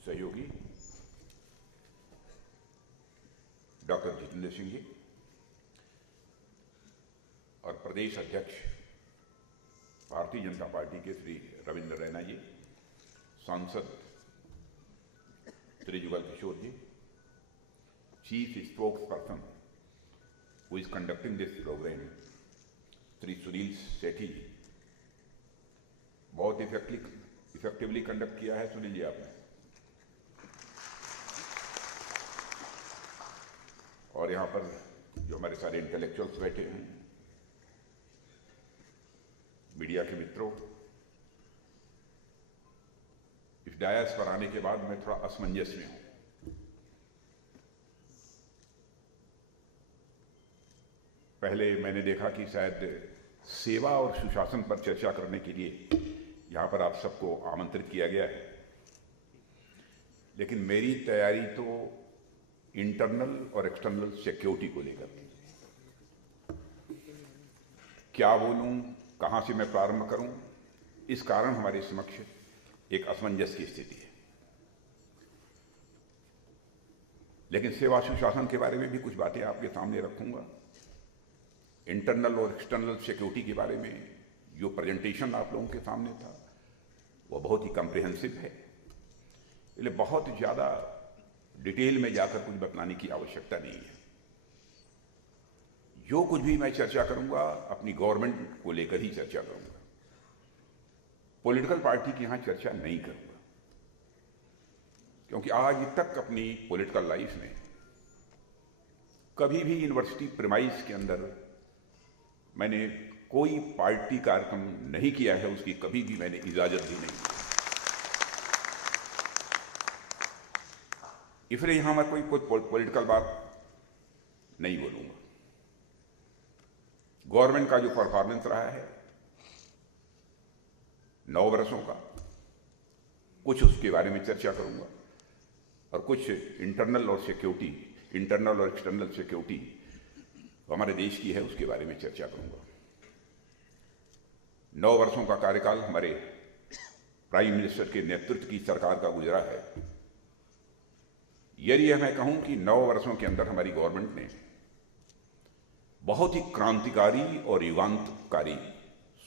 सहयोगी डॉक्टर जितेंद्र सिंह जी और प्रदेश अध्यक्ष भारतीय जनता पार्टी के श्री रविंद्र रैना जी, सांसद Shri Jugal Kishore ji, chief spokesperson who is conducting this programme Shri Sunil Sethi ji, बहुत इफेक्टिवली कंडक्ट किया है सुनील जी आपने। और यहाँ पर जो हमारे सारे इंटेलेक्चुअल्स बैठे हैं, मीडिया के मित्रों, इस डायस पर आने के बाद मैं थोड़ा असमंजस में हूं। पहले मैंने देखा कि शायद सेवा और सुशासन पर चर्चा करने के लिए यहां पर आप सबको आमंत्रित किया गया है, लेकिन मेरी तैयारी तो इंटरनल और एक्सटर्नल सिक्योरिटी को लेकर, क्या बोलूं, कहां से मैं प्रारंभ करूं, इस कारण हमारे समक्ष एक असमंजस की स्थिति है। लेकिन सेवा सुशासन के बारे में भी कुछ बातें आपके सामने रखूंगा। इंटरनल और एक्सटर्नल सिक्योरिटी के बारे में जो प्रेजेंटेशन आप लोगों के सामने था वो बहुत ही कॉम्प्रिहेंसिव है, इसलिए बहुत ज़्यादा डिटेल में जाकर कुछ बताने की आवश्यकता नहीं है। जो कुछ भी मैं चर्चा करूंगा अपनी गवर्नमेंट को लेकर ही चर्चा करूंगा, पॉलिटिकल पार्टी की यहां चर्चा नहीं करूंगा, क्योंकि आज तक अपनी पॉलिटिकल लाइफ में कभी भी यूनिवर्सिटी प्रीमाइस के अंदर मैंने कोई पार्टी कार्यक्रम नहीं किया है, उसकी कभी भी मैंने इजाजत दी नहीं। इसलिए यहां मैं कोई पॉलिटिकल बात नहीं बोलूंगा। गवर्नमेंट का जो परफॉर्मेंस रहा है 9 वर्षों का, कुछ उसके बारे में चर्चा करूंगा, और कुछ इंटरनल और एक्सटर्नल सिक्योरिटी हमारे देश की है उसके बारे में चर्चा करूंगा। 9 वर्षों का कार्यकाल हमारे प्राइम मिनिस्टर के नेतृत्व की सरकार का गुजरा है। यदि मैं कहूं कि 9 वर्षों के अंदर हमारी गवर्नमेंट ने बहुत ही क्रांतिकारी और युगांतकारी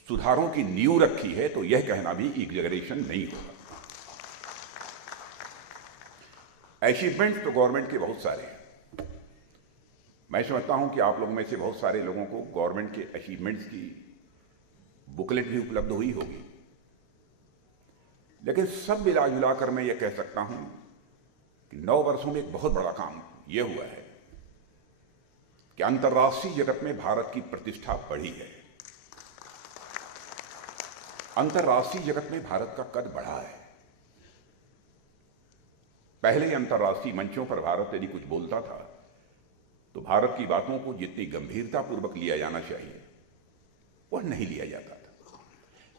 सुधारों की नींव रखी है, तो यह कहना भी एग्जैगरेशन नहीं होगा। अचीवमेंट्स तो गवर्नमेंट के बहुत सारे हैं। मैं समझता हूं कि आप लोगों में से बहुत सारे लोगों को गवर्नमेंट के अचीवमेंट्स की बुकलेट भी उपलब्ध हुई होगी, लेकिन सब मिला जुला कर मैं ये कह सकता हूं कि 9 वर्षों में एक बहुत बड़ा काम यह हुआ है कि अंतर्राष्ट्रीय जगत में भारत की प्रतिष्ठा बढ़ी है। अंतर्राष्ट्रीय जगत में भारत का कद बढ़ा है। पहले अंतर्राष्ट्रीय मंचों पर भारत यदि कुछ बोलता था तो भारत की बातों को जितनी गंभीरतापूर्वक लिया जाना चाहिए वह नहीं लिया जाता था,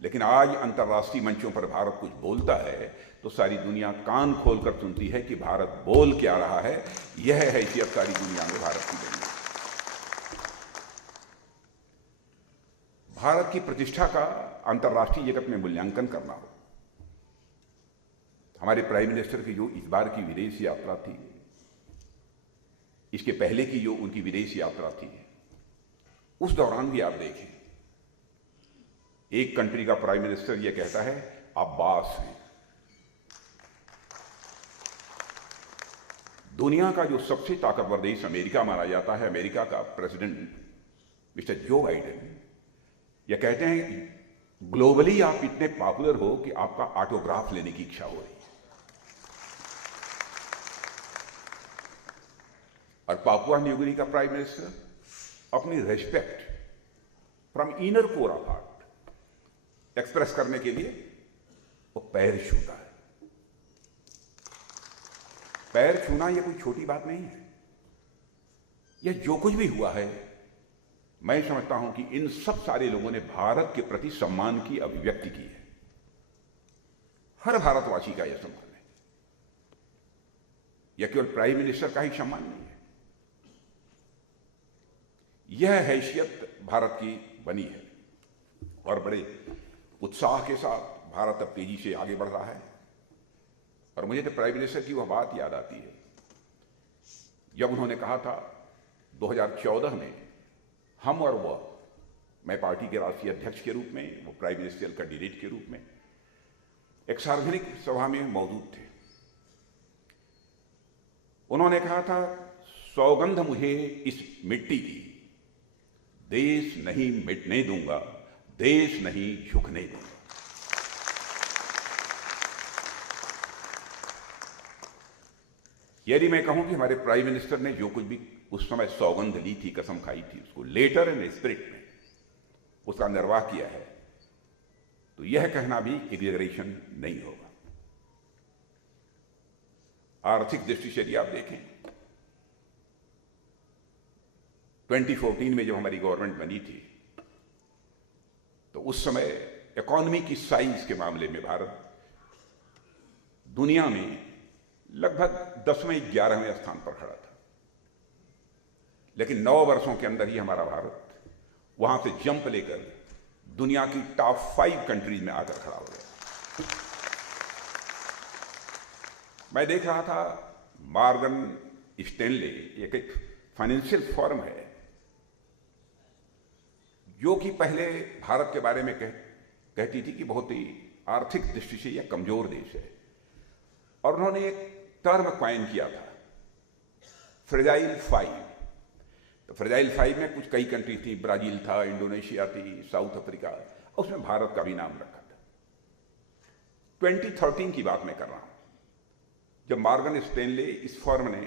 लेकिन आज अंतर्राष्ट्रीय मंचों पर भारत कुछ बोलता है तो सारी दुनिया कान खोलकर सुनती है कि भारत बोल क्या रहा है। यह हैसियत सारी दुनिया में भारत की बनी है। भारत की प्रतिष्ठा का अंतर्राष्ट्रीय जगत में मूल्यांकन करना हो, हमारे प्राइम मिनिस्टर की जो इस बार की विदेश यात्रा थी, इसके पहले की जो उनकी विदेश यात्रा थी, उस दौरान भी आप देखें एक कंट्री का प्राइम मिनिस्टर यह कहता है अब्बास हैं। दुनिया का जो सबसे ताकतवर देश अमेरिका माना जाता है, अमेरिका का प्रेसिडेंट मिस्टर जो बाइडेन यह कहते हैं ग्लोबली आप इतने पॉपुलर हो कि आपका ऑटोग्राफ लेने की इच्छा हो रही है। और पापुआ न्यू गिनी का प्राइम मिनिस्टर अपनी respect from inner core of heart express करने के लिए वो पैर छूता है। पैर छूना यह कोई छोटी बात नहीं है। यह जो कुछ भी हुआ है, मैं समझता हूं कि इन सब सारे लोगों ने भारत के प्रति सम्मान की अभिव्यक्ति की है। हर भारतवासी का यह सम्मान है। यह केवल प्राइम मिनिस्टर का ही सम्मान नहीं है। यह हैसियत भारत की बनी है और बड़े उत्साह के साथ भारत अब तेजी से आगे बढ़ रहा है। और मुझे तो प्राइम मिनिस्टर की वह बात याद आती है जब उन्होंने कहा था 2014 में हम और वह, मैं पार्टी के राष्ट्रीय अध्यक्ष के रूप में, वो प्राइम मिनिस्ट्रियल कैंडिडेट के रूप में एक सार्वजनिक सभा में मौजूद थे। उन्होंने कहा था, सौगंध मुझे इस मिट्टी की, देश नहीं मिटने दूंगा, देश नहीं झुकने दूंगा। यदि मैं कहूं कि हमारे प्राइम मिनिस्टर ने जो कुछ भी उस समय सौगंध ली थी, कसम खाई थी, उसको लेटर एंड स्पिरिट में उसका निर्वाह किया है, तो यह कहना भी एग्जैगरेशन नहीं होगा। आर्थिक दृष्टि से यदि आप देखें, 2014 में जब हमारी गवर्नमेंट बनी थी तो उस समय इकोनॉमी की साइज के मामले में भारत दुनिया में लगभग 10वें 11वें स्थान पर खड़ा था। लेकिन 9 वर्षों के अंदर ही हमारा भारत वहां से जंप लेकर दुनिया की टॉप 5 कंट्रीज में आकर खड़ा हो गया। मैं देख रहा था मॉर्गन स्टैनले, एक फाइनेंशियल फर्म है जो कि पहले भारत के बारे में कहती थी कि बहुत ही आर्थिक दृष्टि से यह कमजोर देश है, और उन्होंने एक टर्म कॉइन किया था, फ्रेजाइल 5। तो फ्रेजाइल 5 में कुछ कई कंट्री थी, ब्राजील था, इंडोनेशिया थी, साउथ अफ्रीका, उसमें भारत का भी नाम रखा था। 2013 की बात मैं कर रहा हूं, जब मॉर्गन स्टैनले, इस फर्म ने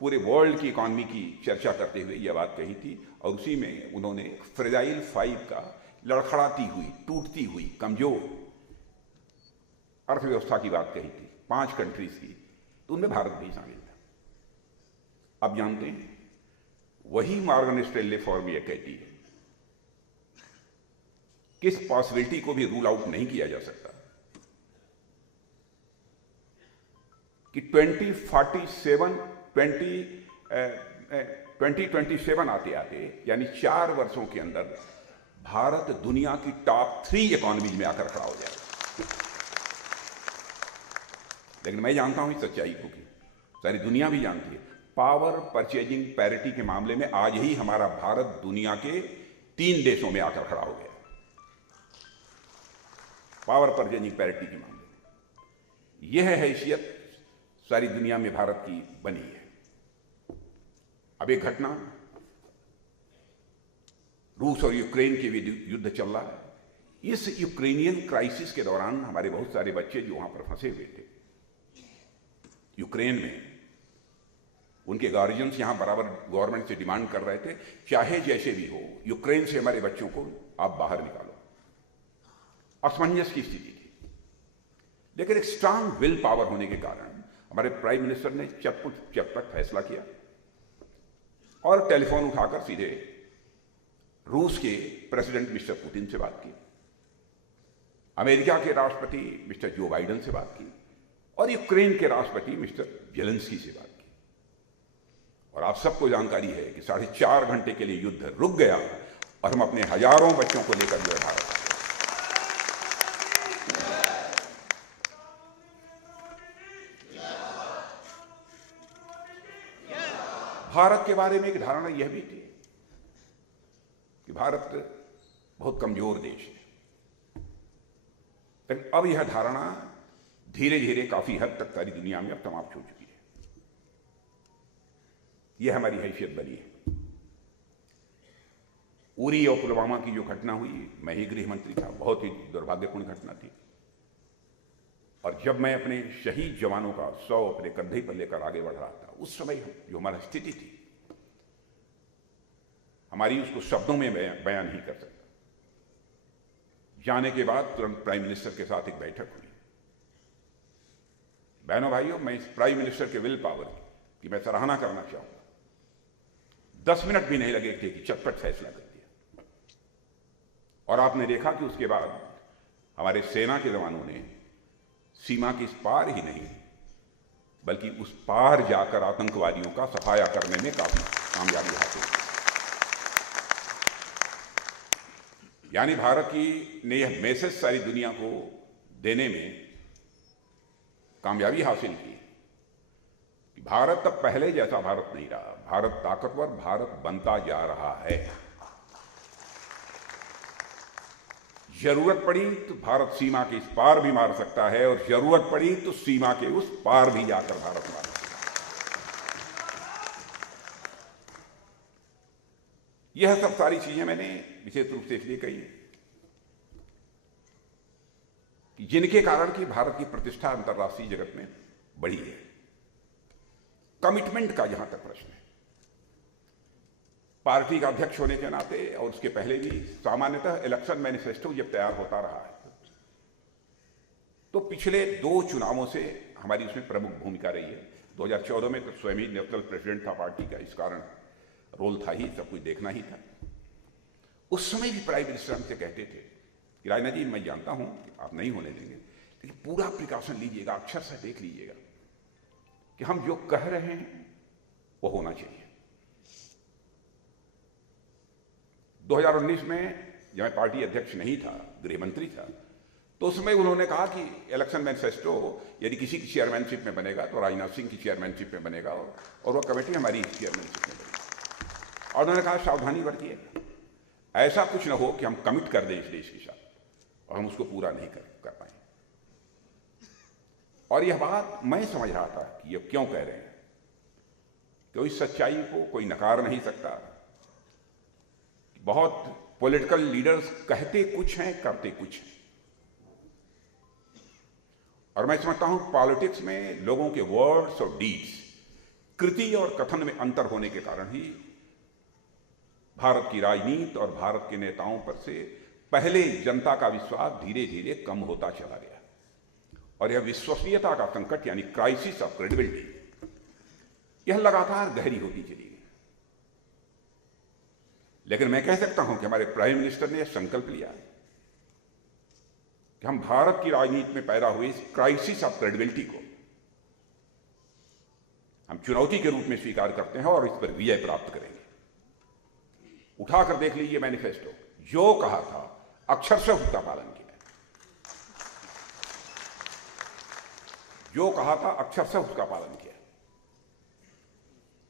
पूरे वर्ल्ड की इकॉनमी की चर्चा करते हुए यह बात कही थी, और उसी में उन्होंने फ्रेजाइल 5 का लड़खड़ाती हुई, टूटती हुई, कमजोर अर्थव्यवस्था की बात कही थी, 5 कंट्रीज की, तो उनमें भारत भी शामिल था। अब जानते हैं वही मॉर्गन स्टैनले फर्म यह कहती है कि इस पॉसिबिलिटी को भी रूल आउट नहीं किया जा सकता कि 2027 आते आते, यानी 4 वर्षों के अंदर भारत दुनिया की टॉप 3 इकोनॉमीज में आकर खड़ा हो जाएगा। लेकिन मैं जानता हूं इस सच्चाई को, कि सारी दुनिया भी जानती है, पावर परचेजिंग पैरिटी के मामले में आज ही हमारा भारत दुनिया के 3 देशों में आकर खड़ा हो गया। पावर परचेजिंग पैरिटी के मामले में यह हैसियत सारी दुनिया में भारत की बनी है। अब एक घटना, रूस और यूक्रेन के युद्ध चल रहा है। इस यूक्रेनियन क्राइसिस के दौरान हमारे बहुत सारे बच्चे जो वहां पर फंसे हुए थे यूक्रेन में, उनके गार्जियंस यहां बराबर गवर्नमेंट से डिमांड कर रहे थे, चाहे जैसे भी हो, यूक्रेन से हमारे बच्चों को आप बाहर निकालो। असमंजस की स्थिति थी, लेकिन एक स्ट्रांग विल पावर होने के कारण हमारे प्राइम मिनिस्टर ने चटपट फैसला किया और टेलीफोन उठाकर सीधे रूस के प्रेसिडेंट मिस्टर पुतिन से बात की, अमेरिका के राष्ट्रपति मिस्टर जो बाइडेन से बात की, और यूक्रेन के राष्ट्रपति मिस्टर जेलेंस्की से बात की। और आप सबको जानकारी है कि 4.5 घंटे के लिए युद्ध रुक गया और हम अपने हजारों बच्चों को लेकर जो है भारत आ गए। भारत के बारे में एक धारणा यह भी थी कि भारत बहुत कमजोर देश है, लेकिन अब यह धारणा धीरे धीरे काफी हद तक सारी दुनिया में अब समाप्त हो चुकी है। यह हमारी हैसियत बनी है। उरी और पुलवामा की जो घटना हुई, मैं ही गृह मंत्री था, बहुत ही दुर्भाग्यपूर्ण घटना थी, और जब मैं अपने शहीद जवानों का 100 अपने कंधे पर लेकर आगे बढ़ रहा था, उस समय जो हमारी स्थिति थी, हमारी उसको शब्दों में बयान नहीं कर सकता। जाने के बाद तुरंत प्राइम मिनिस्टर के साथ एक बैठक हुई। बहनों भाइयों, मैं इस प्राइम मिनिस्टर के विल पावर की मैं सराहना करना चाहूंगा। 10 मिनट भी नहीं लगे थे कि चटपट फैसला कर दिया, और आपने देखा कि उसके बाद हमारे सेना के जवानों ने सीमा के इस पार ही नहीं बल्कि उस पार जाकर आतंकवादियों का सफाया करने में काफी कामयाबी हासिल की। यानी भारत की ने यह मैसेज सारी दुनिया को देने में कामयाबी हासिल की कि भारत अब पहले जैसा भारत नहीं रहा। भारत ताकतवर भारत बनता जा रहा है। जरूरत पड़ी तो भारत सीमा के इस पार भी मार सकता है और जरूरत पड़ी तो सीमा के उस पार भी जाकर भारत मार सकता है। यह सब सारी चीजें मैंने विशेष रूप से इसलिए कही कि जिनके कारण कि भारत की प्रतिष्ठा अंतर्राष्ट्रीय जगत में बढ़ी है। कमिटमेंट का जहां तक प्रश्न है, पार्टी का अध्यक्ष होने के नाते और उसके पहले भी सामान्यतः इलेक्शन मैनिफेस्टो जब तैयार होता रहा है तो पिछले 2 चुनावों से हमारी उसमें प्रमुख भूमिका रही है। 2014 में तो स्वयं ही नेशनल प्रेसिडेंट था पार्टी का, इस कारण रोल था ही, सब कुछ देखना ही था। उस समय भी प्राइम मिनिस्टर हमसे कहते थे कि राजनाथ जी, मैं जानता हूं कि आप नहीं होने देंगे, लेकिन पूरा प्रिकॉशन लीजिएगा, अक्षर से देख लीजिएगा कि हम जो कह रहे हैं वो होना चाहिए। 2019 में जब मैं पार्टी अध्यक्ष नहीं था, गृह मंत्री था, तो उसमें उन्होंने कहा कि इलेक्शन मैनिफेस्टो यदि किसी की चेयरमैनशिप में बनेगा तो राजनाथ सिंह की चेयरमैनशिप में बनेगा और वह कमेटी हमारी चेयरमैनशिप में बनेगी। और उन्होंने कहा सावधानी बरतिए, ऐसा कुछ ना हो कि हम कमिट कर दें इस देश के साथ और हम उसको पूरा नहीं कर पाए। और यह बात मैं समझ रहा था कि ये क्यों कह रहे हैं, क्योंकि सच्चाई को कोई नकार नहीं सकता। बहुत पॉलिटिकल लीडर्स कहते कुछ हैं, करते कुछ हैं। और मैं समझता हूं पॉलिटिक्स में लोगों के वर्ड्स और डीड्स, कृति और कथन में अंतर होने के कारण ही भारत की राजनीति और भारत के नेताओं पर से पहले जनता का विश्वास धीरे धीरे कम होता चला गया और यह विश्वसनीयता का संकट यानी क्राइसिस ऑफ क्रेडिबिलिटी, यह लगातार गहरी होती चली गई। लेकिन मैं कह सकता हूं कि हमारे प्राइम मिनिस्टर ने यह संकल्प लिया कि हम भारत की राजनीति में पैदा हुई इस क्राइसिस ऑफ क्रेडिबिलिटी को हम चुनौती के रूप में स्वीकार करते हैं और इस पर विजय प्राप्त करेंगे। उठाकर देख लीजिए मैनिफेस्टो, जो कहा था अक्षर से उसका पालन किया, जो कहा था अक्षर से उसका पालन किया।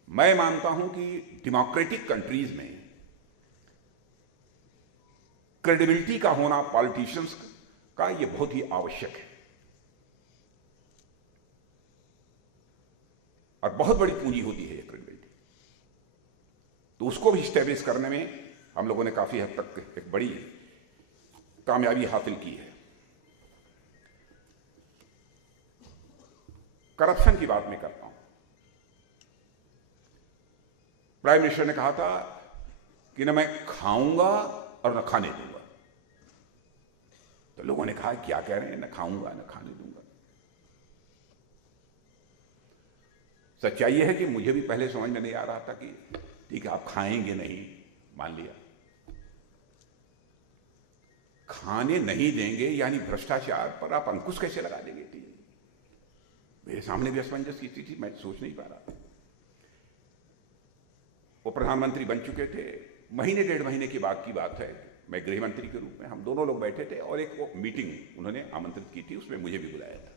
मैं मानता हूं कि डेमोक्रेटिक कंट्रीज में क्रेडिबिलिटी का होना पॉलिटिशियंस का यह बहुत ही आवश्यक है और बहुत बड़ी पूंजी होती है ये क्रेडिबिलिटी। तो उसको भी स्टैब्लिश करने में हम लोगों ने काफी हद तक एक बड़ी कामयाबी हासिल की है। करप्शन की बात मैं करता हूं। प्राइम मिनिस्टर ने कहा था कि न मैं खाऊंगा और न खाने दूंगा। तो लोगों ने कहा क्या कह रहे हैं, न खाऊंगा न खाने दूंगा। सच्चाई यह है कि मुझे भी पहले समझ में नहीं आ रहा था कि ठीक है आप खाएंगे नहीं, मान लिया, खाने नहीं देंगे यानी भ्रष्टाचार पर आप अंकुश कैसे लगा देंगे? मेरे सामने भी असमंजस की स्थिति, मैं सोच नहीं पा रहा था। वो प्रधानमंत्री बन चुके थे, महीने 1.5 महीने के बाद की बात है, मैं गृह मंत्री के रूप में, हम दोनों लोग बैठे थे और एक वो मीटिंग उन्होंने आमंत्रित की थी, उसमें मुझे भी बुलाया था।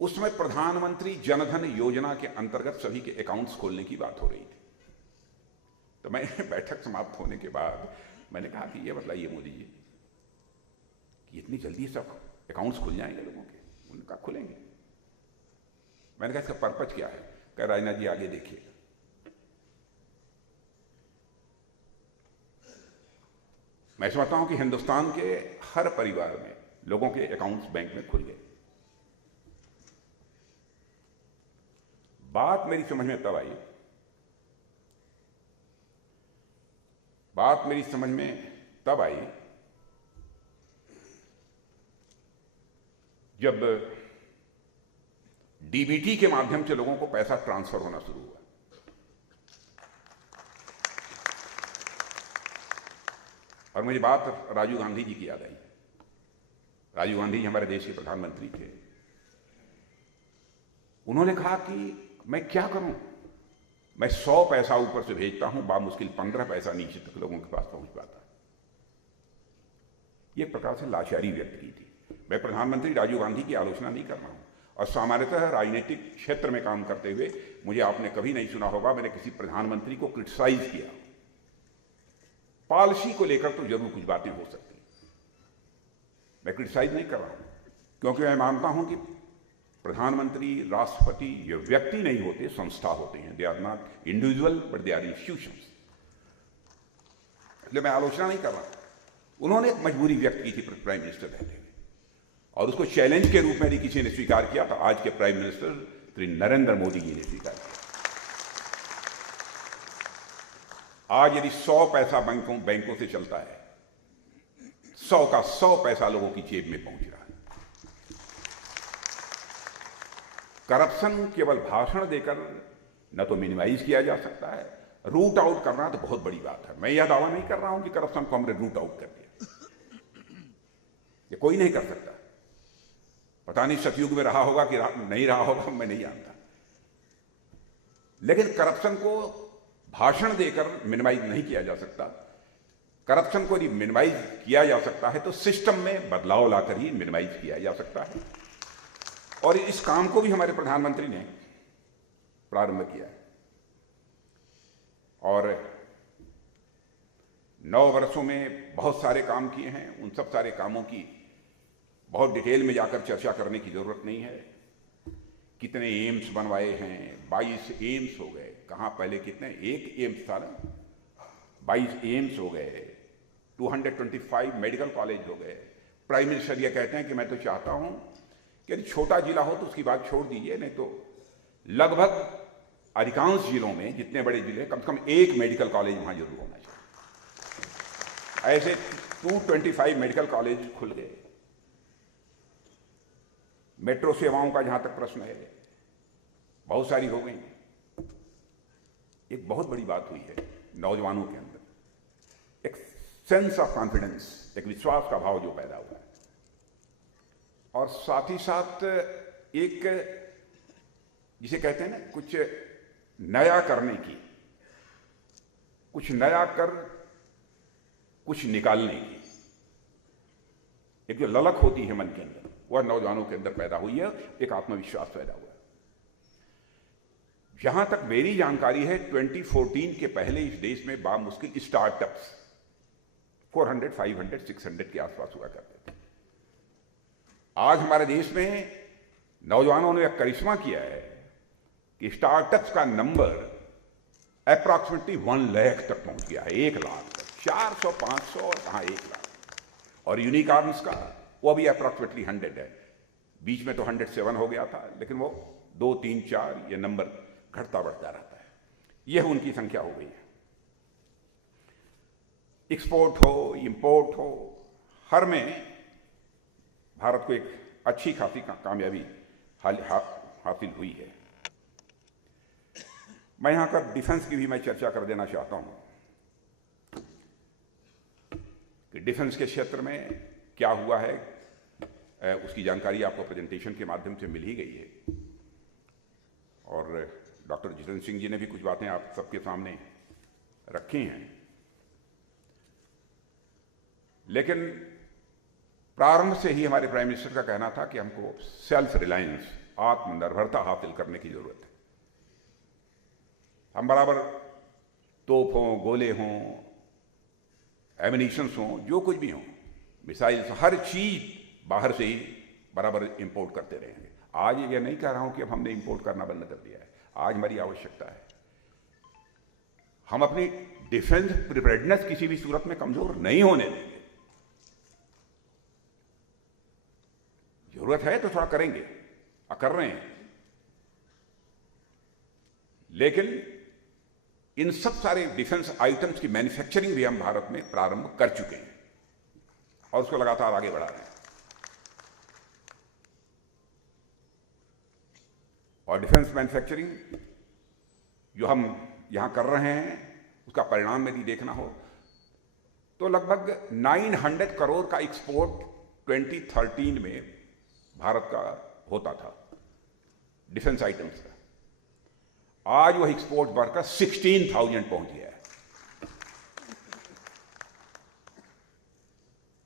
उसमें प्रधानमंत्री जनधन योजना के अंतर्गत सभी के अकाउंट्स खोलने की बात हो रही थी। तो मैं बैठक समाप्त होने के बाद मैंने कहा कि ये बताइए मोदी जी कि इतनी जल्दी सब अकाउंट्स खुल जाएंगे लोगों के? उन्होंने कहा खुलेंगे। मैंने कहा इसका पर्पज क्या है? कह राजनाथ जी आगे देखिए। मैं समझता हूं कि हिंदुस्तान के हर परिवार में लोगों के अकाउंट्स बैंक में खुल गए। बात मेरी समझ में तब आई, बात मेरी समझ में तब आई जब डीबीटी के माध्यम से लोगों को पैसा ट्रांसफर होना शुरू हुआ। और मुझे बात राजीव गांधी जी की याद आई। राजीव गांधी जी हमारे देश के प्रधानमंत्री थे। उन्होंने कहा कि मैं क्या करूं, मैं 100 पैसा ऊपर से भेजता हूं, बामुश्किल 15 पैसा नीचे तक लोगों के पास पहुंच पाता। ये प्रकार से लाचारी व्यक्त की थी। मैं प्रधानमंत्री राजीव गांधी की आलोचना नहीं कर रहा हूं, और सामान्यतः राजनीतिक क्षेत्र में काम करते हुए मुझे आपने कभी नहीं सुना होगा मैंने किसी प्रधानमंत्री को क्रिटिसाइज किया। पॉलिसी को लेकर तो जरूर कुछ बातें हो सकती हैं, मैं क्रिटिसाइज नहीं कर रहा हूं, क्योंकि मैं मानता हूं कि प्रधानमंत्री, राष्ट्रपति ये व्यक्ति नहीं होते, संस्था होते हैं। They are not individual but they are institutions. इसलिए मैं आलोचना नहीं कर रहा। उन्होंने एक मजबूरी व्यक्त की थी प्राइम मिनिस्टर रहते हुए, और उसको चैलेंज के रूप में यदि किसी ने स्वीकार किया तो आज के प्राइम मिनिस्टर श्री नरेंद्र मोदी जी ने स्वीकार किया। आज यदि 100 पैसा बैंकों से चलता है, 100 का 100 पैसा लोगों की जेब में पहुंच रहा है। करप्शन केवल भाषण देकर न तो मिनिमाइज किया जा सकता है, रूट आउट करना तो बहुत बड़ी बात है। मैं यह दावा नहीं कर रहा हूं कि करप्शन को हमने रूट आउट कर दिया, ये कोई नहीं कर सकता। पता नहीं सतयुग में रहा होगा कि नहीं रहा होगा, मैं नहीं जानता। लेकिन करप्शन को भाषण देकर मिनिमाइज नहीं किया जा सकता। करप्शन को यदि मिनिमाइज किया जा सकता है तो सिस्टम में बदलाव लाकर ही मिनिमाइज किया जा सकता है, और इस काम को भी हमारे प्रधानमंत्री ने प्रारंभ किया है। और 9 वर्षों में बहुत सारे काम किए हैं। उन सब सारे कामों की बहुत डिटेल में जाकर चर्चा करने की जरूरत नहीं है। कितने एम्स बनवाए हैं, 22 एम्स हो गए। कहाँ पहले कितने, एक एम्स था ना, 22 एम्स हो गए, 225 मेडिकल कॉलेज हो गए। प्राइम मिनिस्टर ये कहते हैं कि मैं तो चाहता हूं कि यदि छोटा जिला हो तो उसकी बात छोड़ दीजिए, नहीं तो लगभग अधिकांश जिलों में, जितने बड़े जिले, कम से कम एक मेडिकल कॉलेज वहां जरूर होना चाहिए। ऐसे 225 मेडिकल कॉलेज खुल गए। मेट्रो सेवाओं का जहां तक प्रश्न है, बहुत सारी हो गई। एक बहुत बड़ी बात हुई है नौजवानों के अंदर, एक सेंस ऑफ कॉन्फिडेंस, एक विश्वास का भाव जो पैदा हुआ है, और साथ ही साथ एक जिसे कहते हैं ना, कुछ नया करने की, कुछ नया कर कुछ निकालने की एक जो ललक होती है मन के अंदर, वह नौजवानों के अंदर पैदा हुई है। एक आत्मविश्वास पैदा हुआ है। जहां तक मेरी जानकारी है, 2014 के पहले इस देश में बामुश्किल स्टार्टअप्स 400, 500, 600 के आसपास हुआ करते थे। आज हमारे देश में नौजवानों ने एक करिश्मा किया है कि स्टार्टअप्स का नंबर अप्रॉक्सीमेटली 1 लाख तक पहुंच गया है। 1 लाख तक, 400, 500 और कहां 1 लाख। और यूनिकॉर्न्स का वो भी अप्रॉक्सीमेटली 100 है। बीच में तो 107 हो गया था, लेकिन वो 2, 3, 4 ये नंबर घटता बढ़ता रहता है। यह उनकी संख्या हो गई है। एक्सपोर्ट हो, इंपोर्ट हो, हर में भारत को एक अच्छी खासी कामयाबी हासिल हुई है। मैं यहां का डिफेंस की भी मैं चर्चा कर देना चाहता हूं कि डिफेंस के क्षेत्र में क्या हुआ है, उसकी जानकारी आपको प्रेजेंटेशन के माध्यम से मिल ही गई है, और डॉक्टर जितेंद्र सिंह जी ने भी कुछ बातें आप सबके सामने रखी हैं। लेकिन प्रारंभ से ही हमारे प्राइम मिनिस्टर का कहना था कि हमको सेल्फ रिलायंस, आत्मनिर्भरता हासिल करने की जरूरत है। हम बराबर तोप हों, गोले हों, एमिनिशंस हों, जो कुछ भी हों, मिसाइल्स, हर चीज बाहर से ही बराबर इंपोर्ट करते रहेंगे। आज ये नहीं कह रहा हूं कि अब हमने इंपोर्ट करना बंद कर दिया है। आज हमारी आवश्यकता है, हम अपनी डिफेंस प्रिपेयर्डनेस किसी भी सूरत में कमजोर नहीं होने देंगे। जरूरत है तो थोड़ा करेंगे, कर रहे हैं, लेकिन इन सब सारे डिफेंस आइटम्स की मैन्युफैक्चरिंग भी हम भारत में प्रारंभ कर चुके हैं और उसको लगातार आगे बढ़ा रहे हैं। और डिफेंस मैन्युफैक्चरिंग जो हम यहां कर रहे हैं, उसका परिणाम यदि देखना हो तो लगभग 900 करोड़ का एक्सपोर्ट 2013 में भारत का होता था डिफेंस आइटम्स का। आज वह एक्सपोर्ट बढ़कर 16,000 पहुंच गया है।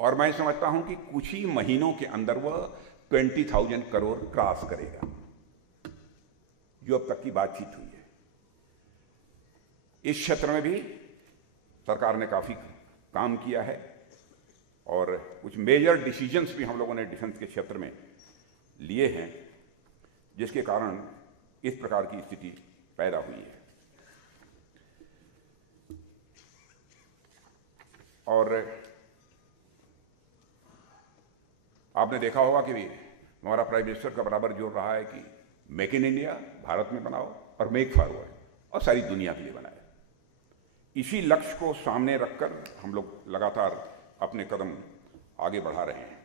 और मैं समझता हूं कि कुछ ही महीनों के अंदर वह 20,000 करोड़ क्रॉस करेगा, जो अब तक की बातचीत हुई है। इस क्षेत्र में भी सरकार ने काफी काम किया है और कुछ मेजर डिसीजंस भी हम लोगों ने डिफेंस के क्षेत्र में लिए हैं, जिसके कारण इस प्रकार की स्थिति पैदा हुई है। और आपने देखा होगा कि हमारा प्राइम मिनिस्टर का बराबर जोर रहा है कि मेक इन इंडिया, भारत में बनाओ, और मेक फॉरवर्ड, और सारी दुनिया के लिए बनाए। इसी लक्ष्य को सामने रखकर हम लोग लगातार अपने कदम आगे बढ़ा रहे हैं।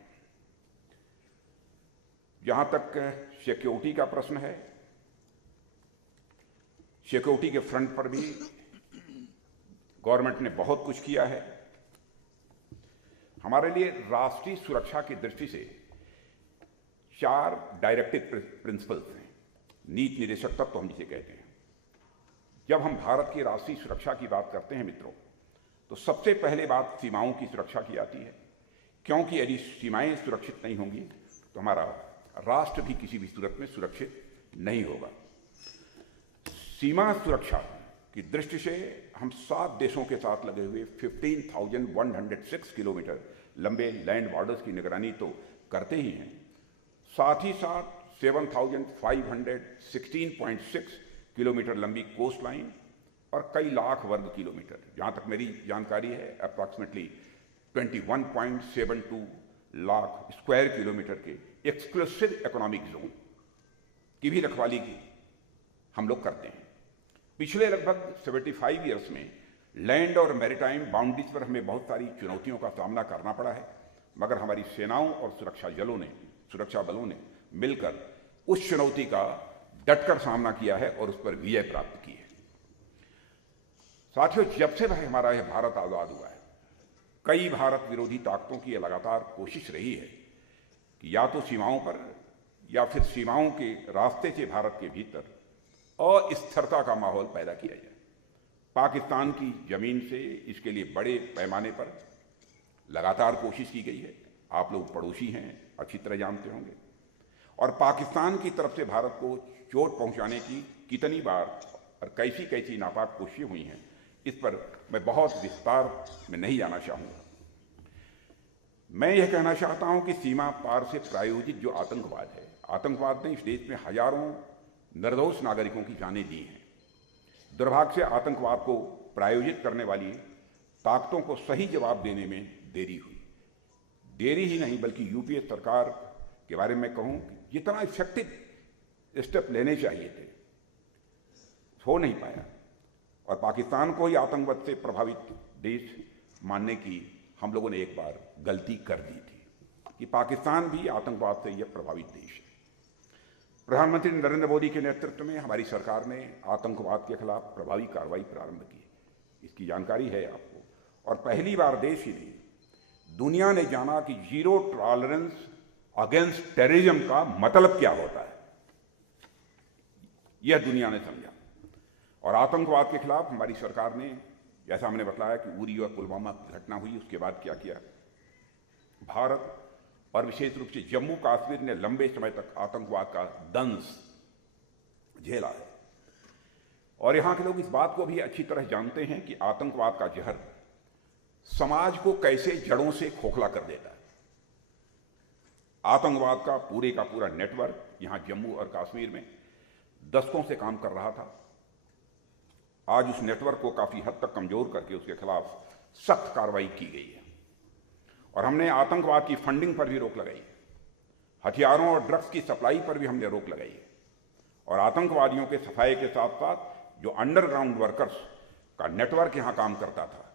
जहां तक सिक्योरिटी का प्रश्न है, सिक्योरिटी के फ्रंट पर भी गवर्नमेंट ने बहुत कुछ किया है। हमारे लिए राष्ट्रीय सुरक्षा की दृष्टि से 4 डायरेक्टिव प्रिंसिपल्स हैं, नीति निर्देशक तत्व हम जिसे कहते हैं। जब हम भारत की राष्ट्रीय सुरक्षा की बात करते हैं मित्रों, तो सबसे पहले बात सीमाओं की सुरक्षा की आती है, क्योंकि यदि सीमाएं सुरक्षित नहीं होंगी तो हमारा राष्ट्र भी किसी भी सूरत में सुरक्षित नहीं होगा। सीमा सुरक्षा की दृष्टि से हम 7 देशों के साथ लगे हुए 15,106 किलोमीटर लंबे लैंड बॉर्डर्स की निगरानी तो करते ही हैं, साथ ही साथ 7,516.6 किलोमीटर लंबी कोस्ट लाइन और कई लाख वर्ग किलोमीटर, जहां तक मेरी जानकारी है अप्रॉक्सीमेटली 21.72 लाख स्क्वायर किलोमीटर के एक्सक्लूसिव इकोनॉमिक जोन की भी रखवाली की हम लोग करते हैं। पिछले लगभग 75 ईयर्स में लैंड और मैरीटाइम बाउंड्रीज पर हमें बहुत सारी चुनौतियों का सामना करना पड़ा है, मगर हमारी सेनाओं और सुरक्षा बलों ने मिलकर उस चुनौती का डटकर सामना किया है और उस पर विजय प्राप्त की है। साथियों, जब से भाई हमारा यह भारत आजाद हुआ है, कई भारत विरोधी ताकतों की यह लगातार कोशिश रही है कि या तो सीमाओं पर या फिर सीमाओं के रास्ते से भारत के भीतर अस्थिरता का माहौल पैदा किया जाए। पाकिस्तान की जमीन से इसके लिए बड़े पैमाने पर लगातार कोशिश की गई है। आप लोग पड़ोसी हैं, अच्छी तरह जानते होंगे। और पाकिस्तान की तरफ से भारत को चोट पहुंचाने की कितनी बार और कैसी कैसी नापाक कोशिशें हुई हैं, इस पर मैं बहुत विस्तार में नहीं जाना चाहूँगा। मैं यह कहना चाहता हूं कि सीमा पार से प्रायोजित जो आतंकवाद है, आतंकवाद ने इस देश में हजारों निर्दोष नागरिकों की जानें ली हैं। दुर्भाग्य से आतंकवाद को प्रायोजित करने वाली ताकतों को सही जवाब देने में देरी हुई। देरी ही नहीं बल्कि यूपीए सरकार के बारे में कहूं, जितना इफेक्टिव स्टेप लेने चाहिए थे हो नहीं पाया, और पाकिस्तान को ही आतंकवाद से प्रभावित देश मानने की हम लोगों ने एक बार गलती कर दी थी कि पाकिस्तान भी आतंकवाद से यह प्रभावित देश है। प्रधानमंत्री नरेंद्र मोदी के नेतृत्व में हमारी सरकार ने आतंकवाद के खिलाफ प्रभावी कार्रवाई प्रारंभ की, इसकी जानकारी है आपको। और पहली बार देश ही नहीं, दुनिया ने जाना कि जीरो टॉलरेंस अगेंस्ट टेररिज्म का मतलब क्या होता है, यह दुनिया ने समझा। और आतंकवाद के खिलाफ हमारी सरकार ने, जैसा हमने बताया कि उरी और पुलवामा की घटना हुई, उसके बाद क्या किया, भारत और विशेष रूप से जम्मू कश्मीर ने लंबे समय तक आतंकवाद का दंश झेला है। और यहां के लोग इस बात को भी अच्छी तरह जानते हैं कि आतंकवाद का जहर समाज को कैसे जड़ों से खोखला कर देता है। आतंकवाद का पूरा नेटवर्क यहां जम्मू और कश्मीर में दशकों से काम कर रहा था। आज उस नेटवर्क को काफी हद तक कमजोर करके उसके खिलाफ सख्त कार्रवाई की गई है। और हमने आतंकवाद की फंडिंग पर भी रोक लगाई है, हथियारों और ड्रग्स की सप्लाई पर भी हमने रोक लगाई है। और आतंकवादियों के सफाई के साथ साथ जो अंडरग्राउंड वर्कर्स का नेटवर्क यहां काम करता था,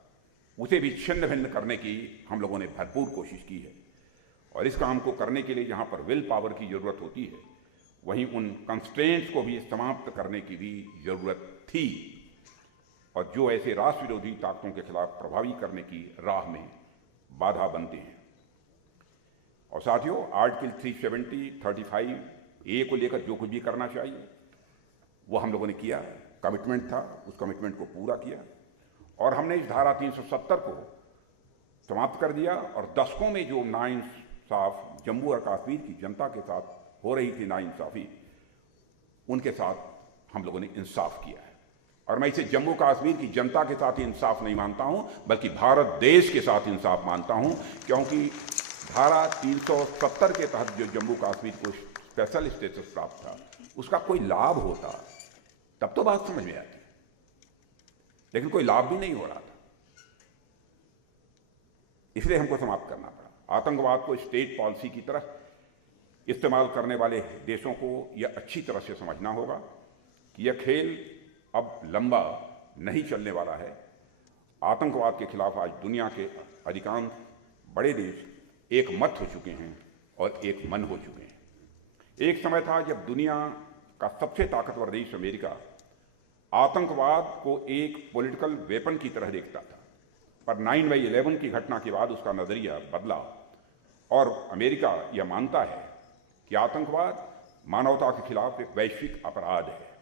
उसे भी छिन्न भिन्न करने की हम लोगों ने भरपूर कोशिश की है। और इस काम को करने के लिए जहां पर विल पावर की जरूरत होती है, वहीं उन कंस्ट्रेंट्स को भी समाप्त करने की भी जरूरत थी, और जो ऐसे राष्ट्र विरोधी ताकतों के खिलाफ प्रभावी करने की राह में बाधा बनते हैं। और साथियों, आर्टिकल 370, 35A को लेकर जो कुछ भी करना चाहिए वो हम लोगों ने किया, कमिटमेंट था, उस कमिटमेंट को पूरा किया। और हमने इस धारा 370 को समाप्त कर दिया और दशकों में जो नाइंसाफ जम्मू और कश्मीर की जनता के साथ हो रही थी, नाइंसाफी, उनके साथ हम लोगों ने इंसाफ किया है। और मैं इसे जम्मू कश्मीर की जनता के साथ ही इंसाफ नहीं मानता हूं, बल्कि भारत देश के साथ इंसाफ मानता हूं, क्योंकि धारा 370 के तहत जो जम्मू कश्मीर को स्पेशल स्टेटस प्राप्त था, उसका कोई लाभ होता तब तो बात समझ में आती, लेकिन कोई लाभ भी नहीं हो रहा था, इसलिए हमको समाप्त करना पड़ा। आतंकवाद को स्टेट पॉलिसी की तरह इस्तेमाल करने वाले देशों को यह अच्छी तरह से समझना होगा कि यह खेल अब लंबा नहीं चलने वाला है। आतंकवाद के खिलाफ आज दुनिया के अधिकांश बड़े देश एक मत हो चुके हैं और एक मन हो चुके हैं। एक समय था जब दुनिया का सबसे ताकतवर देश अमेरिका आतंकवाद को एक पॉलिटिकल वेपन की तरह देखता था, पर 9/11 की घटना के बाद उसका नजरिया बदला और अमेरिका यह मानता है कि आतंकवाद मानवता के खिलाफ एक वैश्विक अपराध है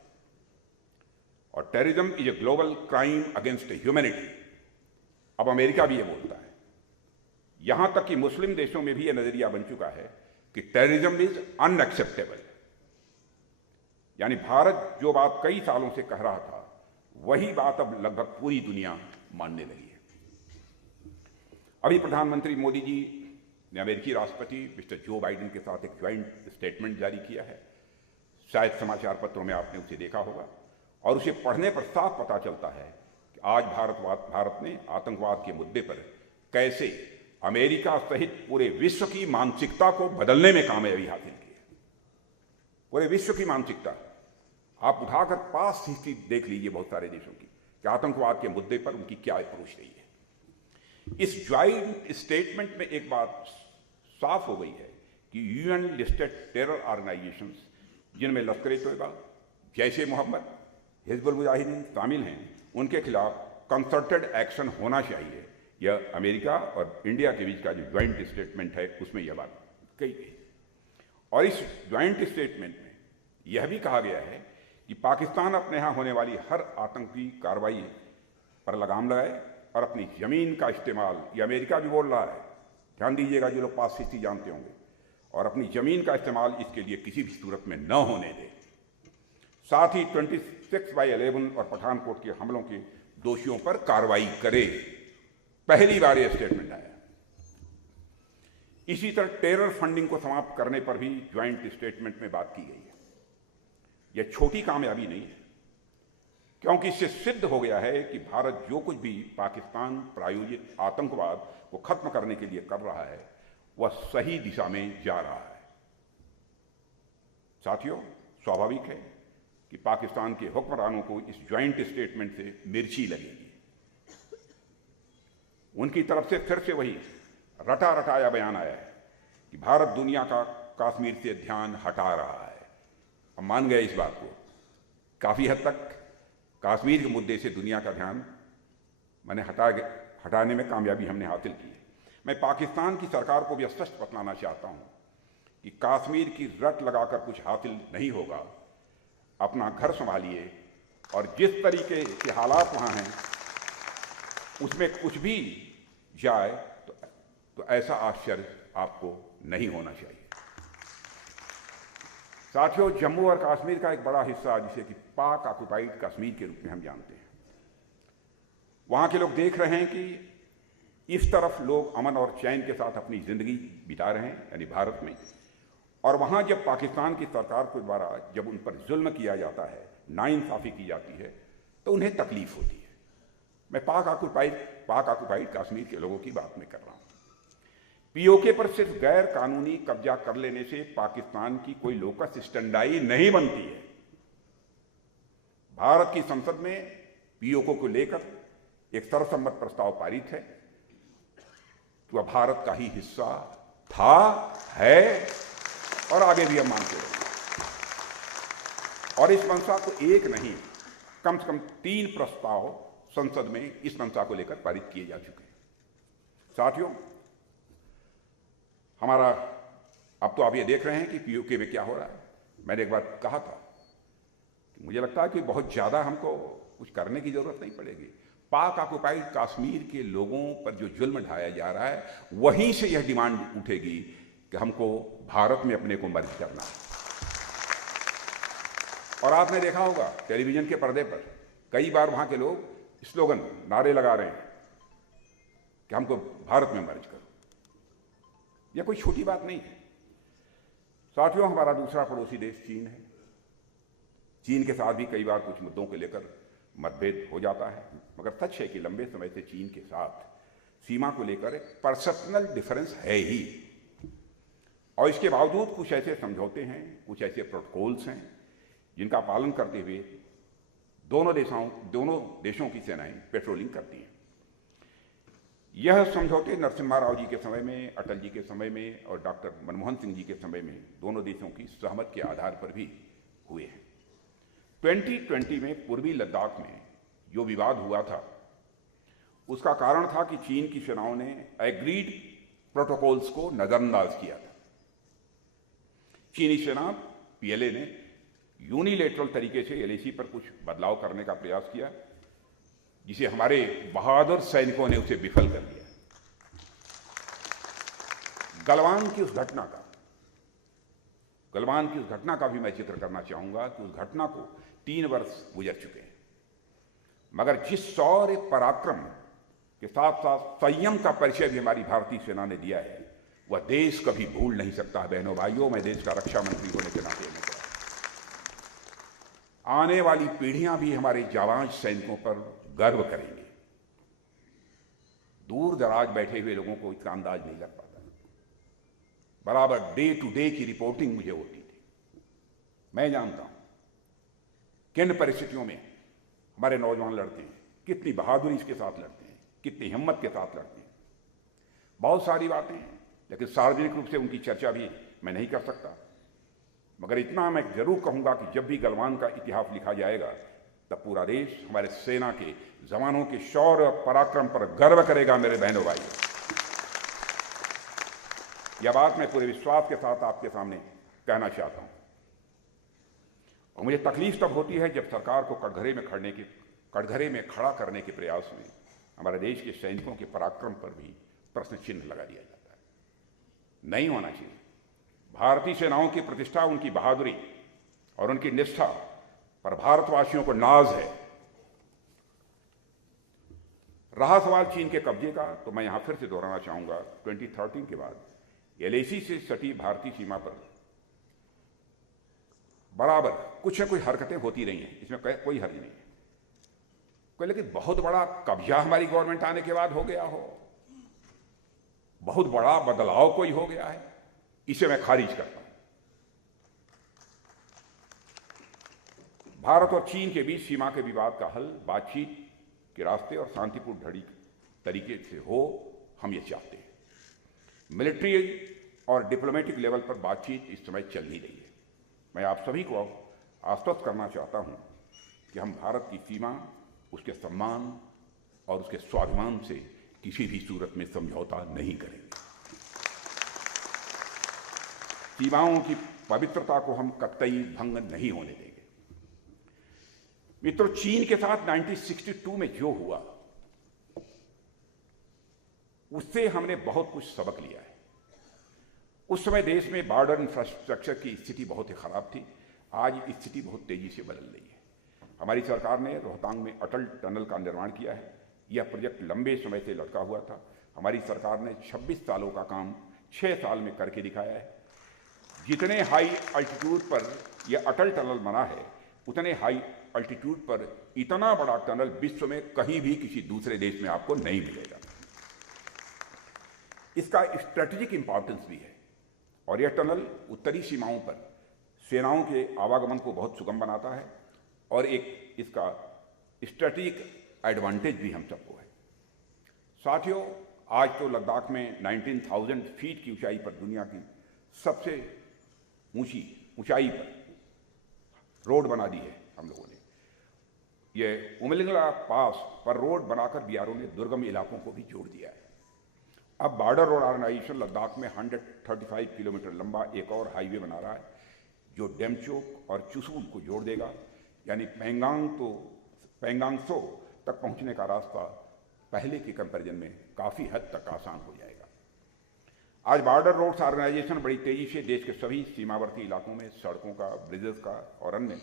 और terrorism is a global crime against humanity. अब अमेरिका भी यह बोलता है, यहां तक कि मुस्लिम देशों में भी यह नजरिया बन चुका है कि टेररिज्म इज अनएक्सेप्टेबल। यानी भारत जो बात कई सालों से कह रहा था, वही बात अब लगभग पूरी दुनिया मानने लगी है। अभी प्रधानमंत्री मोदी जी ने अमेरिकी राष्ट्रपति मिस्टर जो बाइडेन के साथ एक ज्वाइंट स्टेटमेंट जारी किया है, शायद समाचार पत्रों में आपने उसे देखा होगा, और उसे पढ़ने पर साफ पता चलता है कि आज भारत ने आतंकवाद के मुद्दे पर कैसे अमेरिका सहित पूरे विश्व की मानसिकता को बदलने में कामयाबी हासिल की है। पूरे विश्व की मानसिकता आप उठाकर पास हिस्ट्री देख लीजिए बहुत सारे देशों की, कि आतंकवाद के मुद्दे पर उनकी क्या अप्रोच रही है। इस ज्वाइंट स्टेटमेंट में एक बात साफ हो गई है कि यूएन लिस्टेड टेरर ऑर्गेनाइजेशंस, जिनमें लश्कर-ए-तोयबा, जैश-ए-मोहम्मद, हिजबुल मुजाहिदीन शामिल हैं, उनके खिलाफ कंसर्टेड एक्शन होना चाहिए। यह अमेरिका और इंडिया के बीच का जो ज्वाइंट स्टेटमेंट है, उसमें यह बात कही गई। और इस ज्वाइंट स्टेटमेंट में यह भी कहा गया है कि पाकिस्तान अपने यहां होने वाली हर आतंकी कार्रवाई पर लगाम लगाए और अपनी जमीन का इस्तेमाल, यह अमेरिका भी बोल रहा है, ध्यान दीजिएगा जो लोग पास हिस्ट्री जानते होंगे, और अपनी जमीन का इस्तेमाल इसके लिए किसी भी सूरत में न होने दे। साथ ही 26/11 और पठानकोट के हमलों के दोषियों पर कार्रवाई करे। पहली बार यह स्टेटमेंट आया। इसी तरह टेरर फंडिंग को समाप्त करने पर भी ज्वाइंट स्टेटमेंट में बात की गई है। यह छोटी कामयाबी नहीं है, क्योंकि इससे सिद्ध हो गया है कि भारत जो कुछ भी पाकिस्तान प्रायोजित आतंकवाद को खत्म करने के लिए कर रहा है, वह सही दिशा में जा रहा है। साथियों, स्वाभाविक है कि पाकिस्तान के हुक्मरानों को इस ज्वाइंट स्टेटमेंट से मिर्ची लगेगी। उनकी तरफ से फिर से वही रटा रटाया बयान आया है कि भारत दुनिया का कश्मीर से ध्यान हटा रहा है। हम मान गए इस बात को। काफी हद तक कश्मीर के मुद्दे से दुनिया का ध्यान हटाने में कामयाबी हमने हासिल की है। मैं पाकिस्तान की सरकार को भी स्पष्ट बतलाना चाहता हूं कि कश्मीर की रट लगाकर कुछ हासिल नहीं होगा। अपना घर संभालिए और जिस तरीके के हालात वहां हैं उसमें कुछ भी जाए तो ऐसा आश्चर्य आपको नहीं होना चाहिए। साथियों, जम्मू और कश्मीर का एक बड़ा हिस्सा, जिसे कि पाक ऑक्युपाइड कश्मीर के रूप में हम जानते हैं, वहां के लोग देख रहे हैं कि इस तरफ लोग अमन और चैन के साथ अपनी जिंदगी बिता रहे हैं, यानी भारत में, और वहां जब पाकिस्तान की सरकार के द्वारा जब उन पर जुल्म किया जाता है, नाइंसाफी की जाती है, तो उन्हें तकलीफ होती है। मैं पाक ऑक्युपाइड कश्मीर के लोगों की बात में कर रहा हूं। पीओके पर सिर्फ गैर कानूनी कब्जा कर लेने से पाकिस्तान की कोई लोकस स्टैंडाई नहीं बनती है। भारत की संसद में पीओके को लेकर एक सर्वसम्मत प्रस्ताव पारित है कि वह भारत का ही हिस्सा था, है और आगे भी हम मानते रहेंगे। और इस मंशा को एक नहीं, कम से कम 3 प्रस्ताव संसद में इस मंशा को लेकर पारित किए जा चुके हैं। साथियों, हमारा अब तो आप ये देख रहे हैं कि पीओके में क्या हो रहा है। मैंने एक बार कहा था कि मुझे लगता है कि बहुत ज्यादा हमको कुछ करने की जरूरत नहीं पड़ेगी। पाक ऑक्युपाइड कश्मीर के लोगों पर जो जुल्म ढाया जा रहा है, वहीं से यह डिमांड उठेगी कि हमको भारत में अपने को मर्ज करना है। और आपने देखा होगा टेलीविजन के पर्दे पर कई बार वहां के लोग स्लोगन, नारे लगा रहे हैं कि हमको भारत में मर्ज करो। यह कोई छोटी बात नहीं है। साथियों, हमारा दूसरा पड़ोसी देश चीन है। चीन के साथ भी कई बार कुछ मुद्दों को लेकर मतभेद हो जाता है, मगर सच है कि लंबे समय से चीन के साथ सीमा को लेकर एक परसेप्शनल डिफरेंस है ही। और इसके बावजूद कुछ ऐसे समझौते हैं, कुछ ऐसे प्रोटोकॉल्स हैं जिनका पालन करते हुए दोनों देशों की सेनाएं पेट्रोलिंग करती हैं। यह समझौते नरसिम्हा राव जी के समय में, अटल जी के समय में और डॉक्टर मनमोहन सिंह जी के समय में दोनों देशों की सहमति के आधार पर भी हुए हैं। 2020 में पूर्वी लद्दाख में जो विवाद हुआ था, उसका कारण था कि चीन की सेनाओं ने एग्रीड प्रोटोकॉल्स को नजरअंदाज किया था। चीनी सेना पीएलए ने यूनिलेटरल तरीके से एलएसी पर कुछ बदलाव करने का प्रयास किया, जिसे हमारे बहादुर सैनिकों ने उसे विफल कर दिया। गलवान की उस घटना का भी मैं जिक्र करना चाहूंगा कि उस घटना को 3 वर्ष गुजर चुके हैं, मगर जिस शौर्य पराक्रम के साथ साथ संयम का परिचय भी हमारी भारतीय सेना ने दिया है, वह देश कभी भूल नहीं सकता। बहनों भाइयों, मैं देश का रक्षा मंत्री होने के नाते में आने वाली पीढ़ियां भी हमारे जाबाज सैनिकों पर गर्व करेंगे। दूर दराज बैठे हुए लोगों को इसका अंदाज नहीं लग पाता। बराबर डे टू डे की रिपोर्टिंग मुझे होती थी। मैं जानता हूं किन परिस्थितियों में हमारे नौजवान लड़ते हैं, कितनी बहादुरी के साथ लड़ते हैं, कितनी हिम्मत के साथ लड़ते हैं। बहुत सारी बातें हैं, लेकिन सार्वजनिक रूप से उनकी चर्चा भी मैं नहीं कर सकता। मगर इतना मैं जरूर कहूंगा कि जब भी गलवान का इतिहास लिखा जाएगा, तब पूरा देश हमारे सेना के जवानों के शौर्य और पराक्रम पर गर्व करेगा। मेरे बहनों भाइयों, यह बात मैं पूरे विश्वास के साथ आपके सामने कहना चाहता हूं। और मुझे तकलीफ तब होती है जब सरकार को कटघरे में खड़ा करने के प्रयास में हमारे देश के सैनिकों के पराक्रम पर भी प्रश्न चिन्ह लगा दिया जाता है। नहीं होना चाहिए। भारतीय सेनाओं की प्रतिष्ठा, उनकी बहादुरी और उनकी निष्ठा पर भारतवासियों को नाज है। रहा सवाल चीन के कब्जे का, तो मैं यहां फिर से दोहराना चाहूंगा, 2013 के बाद एलएसी से सटी भारतीय सीमा पर बराबर कुछ न कुछ हरकतें होती रही हैं, इसमें कोई हर्ज नहीं है। लेकिन बहुत बड़ा कब्जा हमारी गवर्नमेंट आने के बाद हो गया हो, बहुत बड़ा बदलाव कोई हो गया है, इसे मैं खारिज करता हूं। भारत और चीन के बीच सीमा के विवाद का हल बातचीत के रास्ते और शांतिपूर्ण तरीके से हो, हम ये चाहते हैं। मिलिट्री और डिप्लोमेटिक लेवल पर बातचीत इस समय चल नहीं रही है। मैं आप सभी को आश्वस्त करना चाहता हूं कि हम भारत की सीमा, उसके सम्मान और उसके स्वाभिमान से किसी भी सूरत में समझौता नहीं करेंगे। सीमाओं की पवित्रता को हम कतई भंग नहीं होने देंगे। मित्रों, चीन के साथ 1962 में जो हुआ, उससे हमने बहुत कुछ सबक लिया है। उस समय देश में बॉर्डर इंफ्रास्ट्रक्चर की स्थिति बहुत ही खराब थी। आज स्थिति बहुत तेजी से बदल रही है। हमारी सरकार ने रोहतांग में अटल टनल का निर्माण किया है। यह प्रोजेक्ट लंबे समय से लटका हुआ था। हमारी सरकार ने 26 सालों का काम 6 साल में करके दिखाया है। जितने हाई अल्टीट्यूड पर यह अटल टनल बना है, उतने हाई अल्टीट्यूड पर इतना बड़ा टनल विश्व में कहीं भी किसी दूसरे देश में आपको नहीं मिलेगा। इसका स्ट्रेटेजिक इंपॉर्टेंस भी है और यह टनल उत्तरी सीमाओं पर सेनाओं के आवागमन को बहुत सुगम बनाता है और एक इसका स्ट्रेटेजिक एडवांटेज भी हम सबको है। साथियों, आज तो लद्दाख में 19,000 फीट की ऊंचाई पर दुनिया की सबसे ऊंचाई पर रोड बना दी है हम लोगों ने। यह उमलिंगला पास पर रोड बनाकर बीआरओ ने दुर्गम इलाकों को भी जोड़ दिया है। अब बॉर्डर रोड ऑर्गेनाइजेशन लद्दाख में 135 किलोमीटर लंबा एक और हाईवे बना रहा है, जो डेमचोक और चुशूल को जोड़ देगा। यानी पैंगांगसो तक पहुंचने का रास्ता पहले के कंपैरिजन में काफ़ी हद तक आसान हो जाएगा। आज बॉर्डर रोड्स ऑर्गेनाइजेशन बड़ी तेजी से देश के सभी सीमावर्ती इलाकों में सड़कों का, ब्रिजेस का और अन्य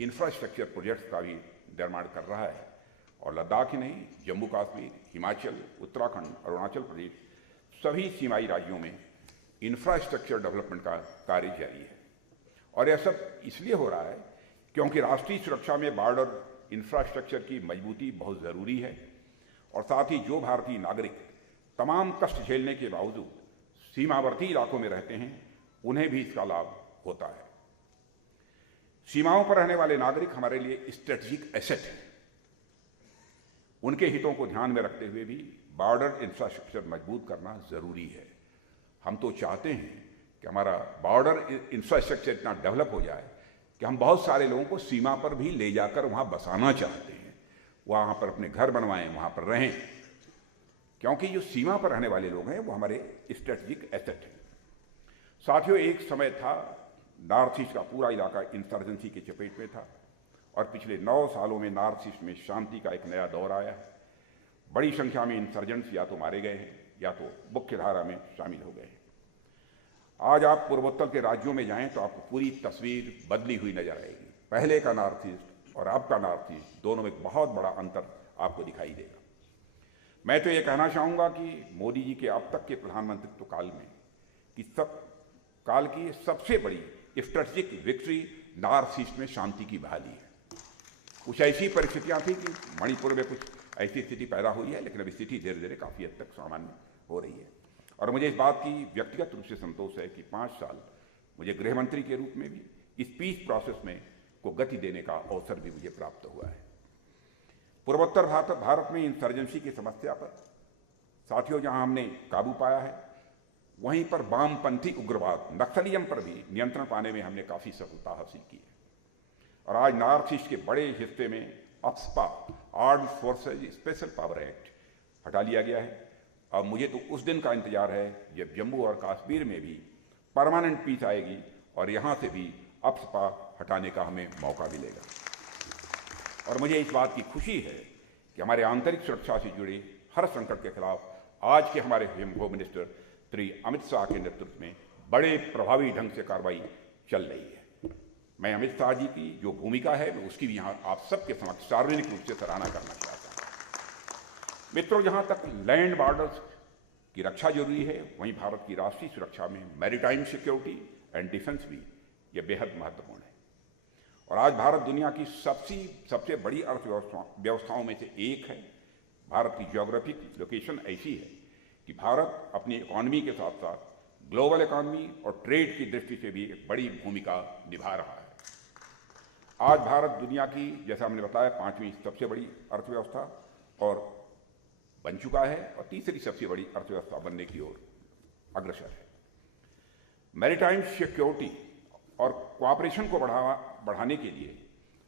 इंफ्रास्ट्रक्चर प्रोजेक्ट्स का भी निर्माण कर रहा है। और लद्दाख ही नहीं, जम्मू कश्मीर, हिमाचल, उत्तराखंड, अरुणाचल प्रदेश सभी सीमाई राज्यों में इंफ्रास्ट्रक्चर डेवलपमेंट का कार्य जारी है। और यह सब इसलिए हो रहा है क्योंकि राष्ट्रीय सुरक्षा में बॉर्डर इंफ्रास्ट्रक्चर की मजबूती बहुत ज़रूरी है। और साथ ही जो भारतीय नागरिक तमाम कष्ट झेलने के बावजूद सीमावर्ती इलाकों में रहते हैं, उन्हें भी इसका लाभ होता है। सीमाओं पर रहने वाले नागरिक हमारे लिए स्ट्रेटेजिक एसेट हैं। उनके हितों को ध्यान में रखते हुए भी बॉर्डर इंफ्रास्ट्रक्चर मजबूत करना जरूरी है। हम तो चाहते हैं कि हमारा बॉर्डर इंफ्रास्ट्रक्चर इतना डेवलप हो जाए कि हम बहुत सारे लोगों को सीमा पर भी ले जाकर वहां बसाना चाहते हैं, वहां पर अपने घर बनवाएं, वहां पर रहें, क्योंकि जो सीमा पर रहने वाले लोग हैं वो हमारे स्ट्रेटेजिक एसेट हैं। साथियों, एक समय था नॉर्थ ईस्ट का पूरा इलाका इंसर्जेंसी की चपेट में था और पिछले 9 सालों में नॉर्थ ईस्ट में शांति का एक नया दौर आया है। बड़ी संख्या में इंसर्जेंट्स या तो मारे गए हैं या तो मुख्य धारा में शामिल हो गए हैं। आज आप पूर्वोत्तर के राज्यों में जाएं तो आपको पूरी तस्वीर बदली हुई नजर आएगी। पहले का नॉर्थ ईस्ट और अब का नॉर्थ ईस्ट दोनों में एक बहुत बड़ा अंतर आपको दिखाई देगा। मैं तो ये कहना चाहूँगा कि मोदी जी के अब तक के प्रधानमंत्रित्व काल में कि काल की सबसे बड़ी स्ट्रेटेजिक विक्ट्री नॉर्थ ईस्ट में शांति की बहाली है। कुछ ऐसी परिस्थितियां थी कि मणिपुर में कुछ ऐसी स्थिति पैदा हुई है, लेकिन अभी स्थिति धीरे धीरे काफ़ी हद तक सामान्य हो रही है। और मुझे इस बात की व्यक्तिगत रूप से संतोष है कि 5 साल मुझे गृह मंत्री के रूप में भी इस पीस प्रोसेस में को गति देने का अवसर भी मुझे प्राप्त हुआ है। पूर्वोत्तर भारत में इंसर्जेंसी की समस्या पर साथियों जहां हमने काबू पाया है, वहीं पर वामपंथी उग्रवाद नक्सलिज्म पर भी नियंत्रण पाने में हमने काफ़ी सफलता हासिल की है। और आज नॉर्थ ईस्ट के बड़े हिस्से में AFSPA, armed forces special power act हटा लिया गया है। अब मुझे तो उस दिन का इंतजार है जब जम्मू और कश्मीर में भी परमानेंट पीस आएगी और यहाँ से भी अफ्स्पा हटाने का हमें मौका मिलेगा। और मुझे इस बात की खुशी है कि हमारे आंतरिक सुरक्षा से जुड़े हर संकट के खिलाफ आज के हमारे होम मिनिस्टर श्री अमित शाह के नेतृत्व में बड़े प्रभावी ढंग से कार्रवाई चल रही है। मैं अमित शाह जी की जो भूमिका है मैं उसकी भी यहाँ आप सबके समक्ष सार्वजनिक रूप से सराहना करना चाहता हूँ। मित्रों, जहाँ तक लैंड बॉर्डर्स की रक्षा जरूरी है, वहीं भारत की राष्ट्रीय सुरक्षा में मैरीटाइम सिक्योरिटी एंड डिफेंस भी ये बेहद महत्वपूर्ण है। और आज भारत दुनिया की सबसे बड़ी अर्थव्यवस्थाओं में से एक है। भारत की ज्योग्राफिक लोकेशन ऐसी है कि भारत अपनी इकॉनमी के साथ साथ ग्लोबल इकॉनमी और ट्रेड की दृष्टि से भी एक बड़ी भूमिका निभा रहा है। आज भारत दुनिया की, जैसा हमने बताया, 5वीं सबसे बड़ी अर्थव्यवस्था और बन चुका है और तीसरी सबसे बड़ी अर्थव्यवस्था बनने की ओर अग्रसर है। मैरीटाइम सिक्योरिटी और कोऑपरेशन को बढ़ाने के लिए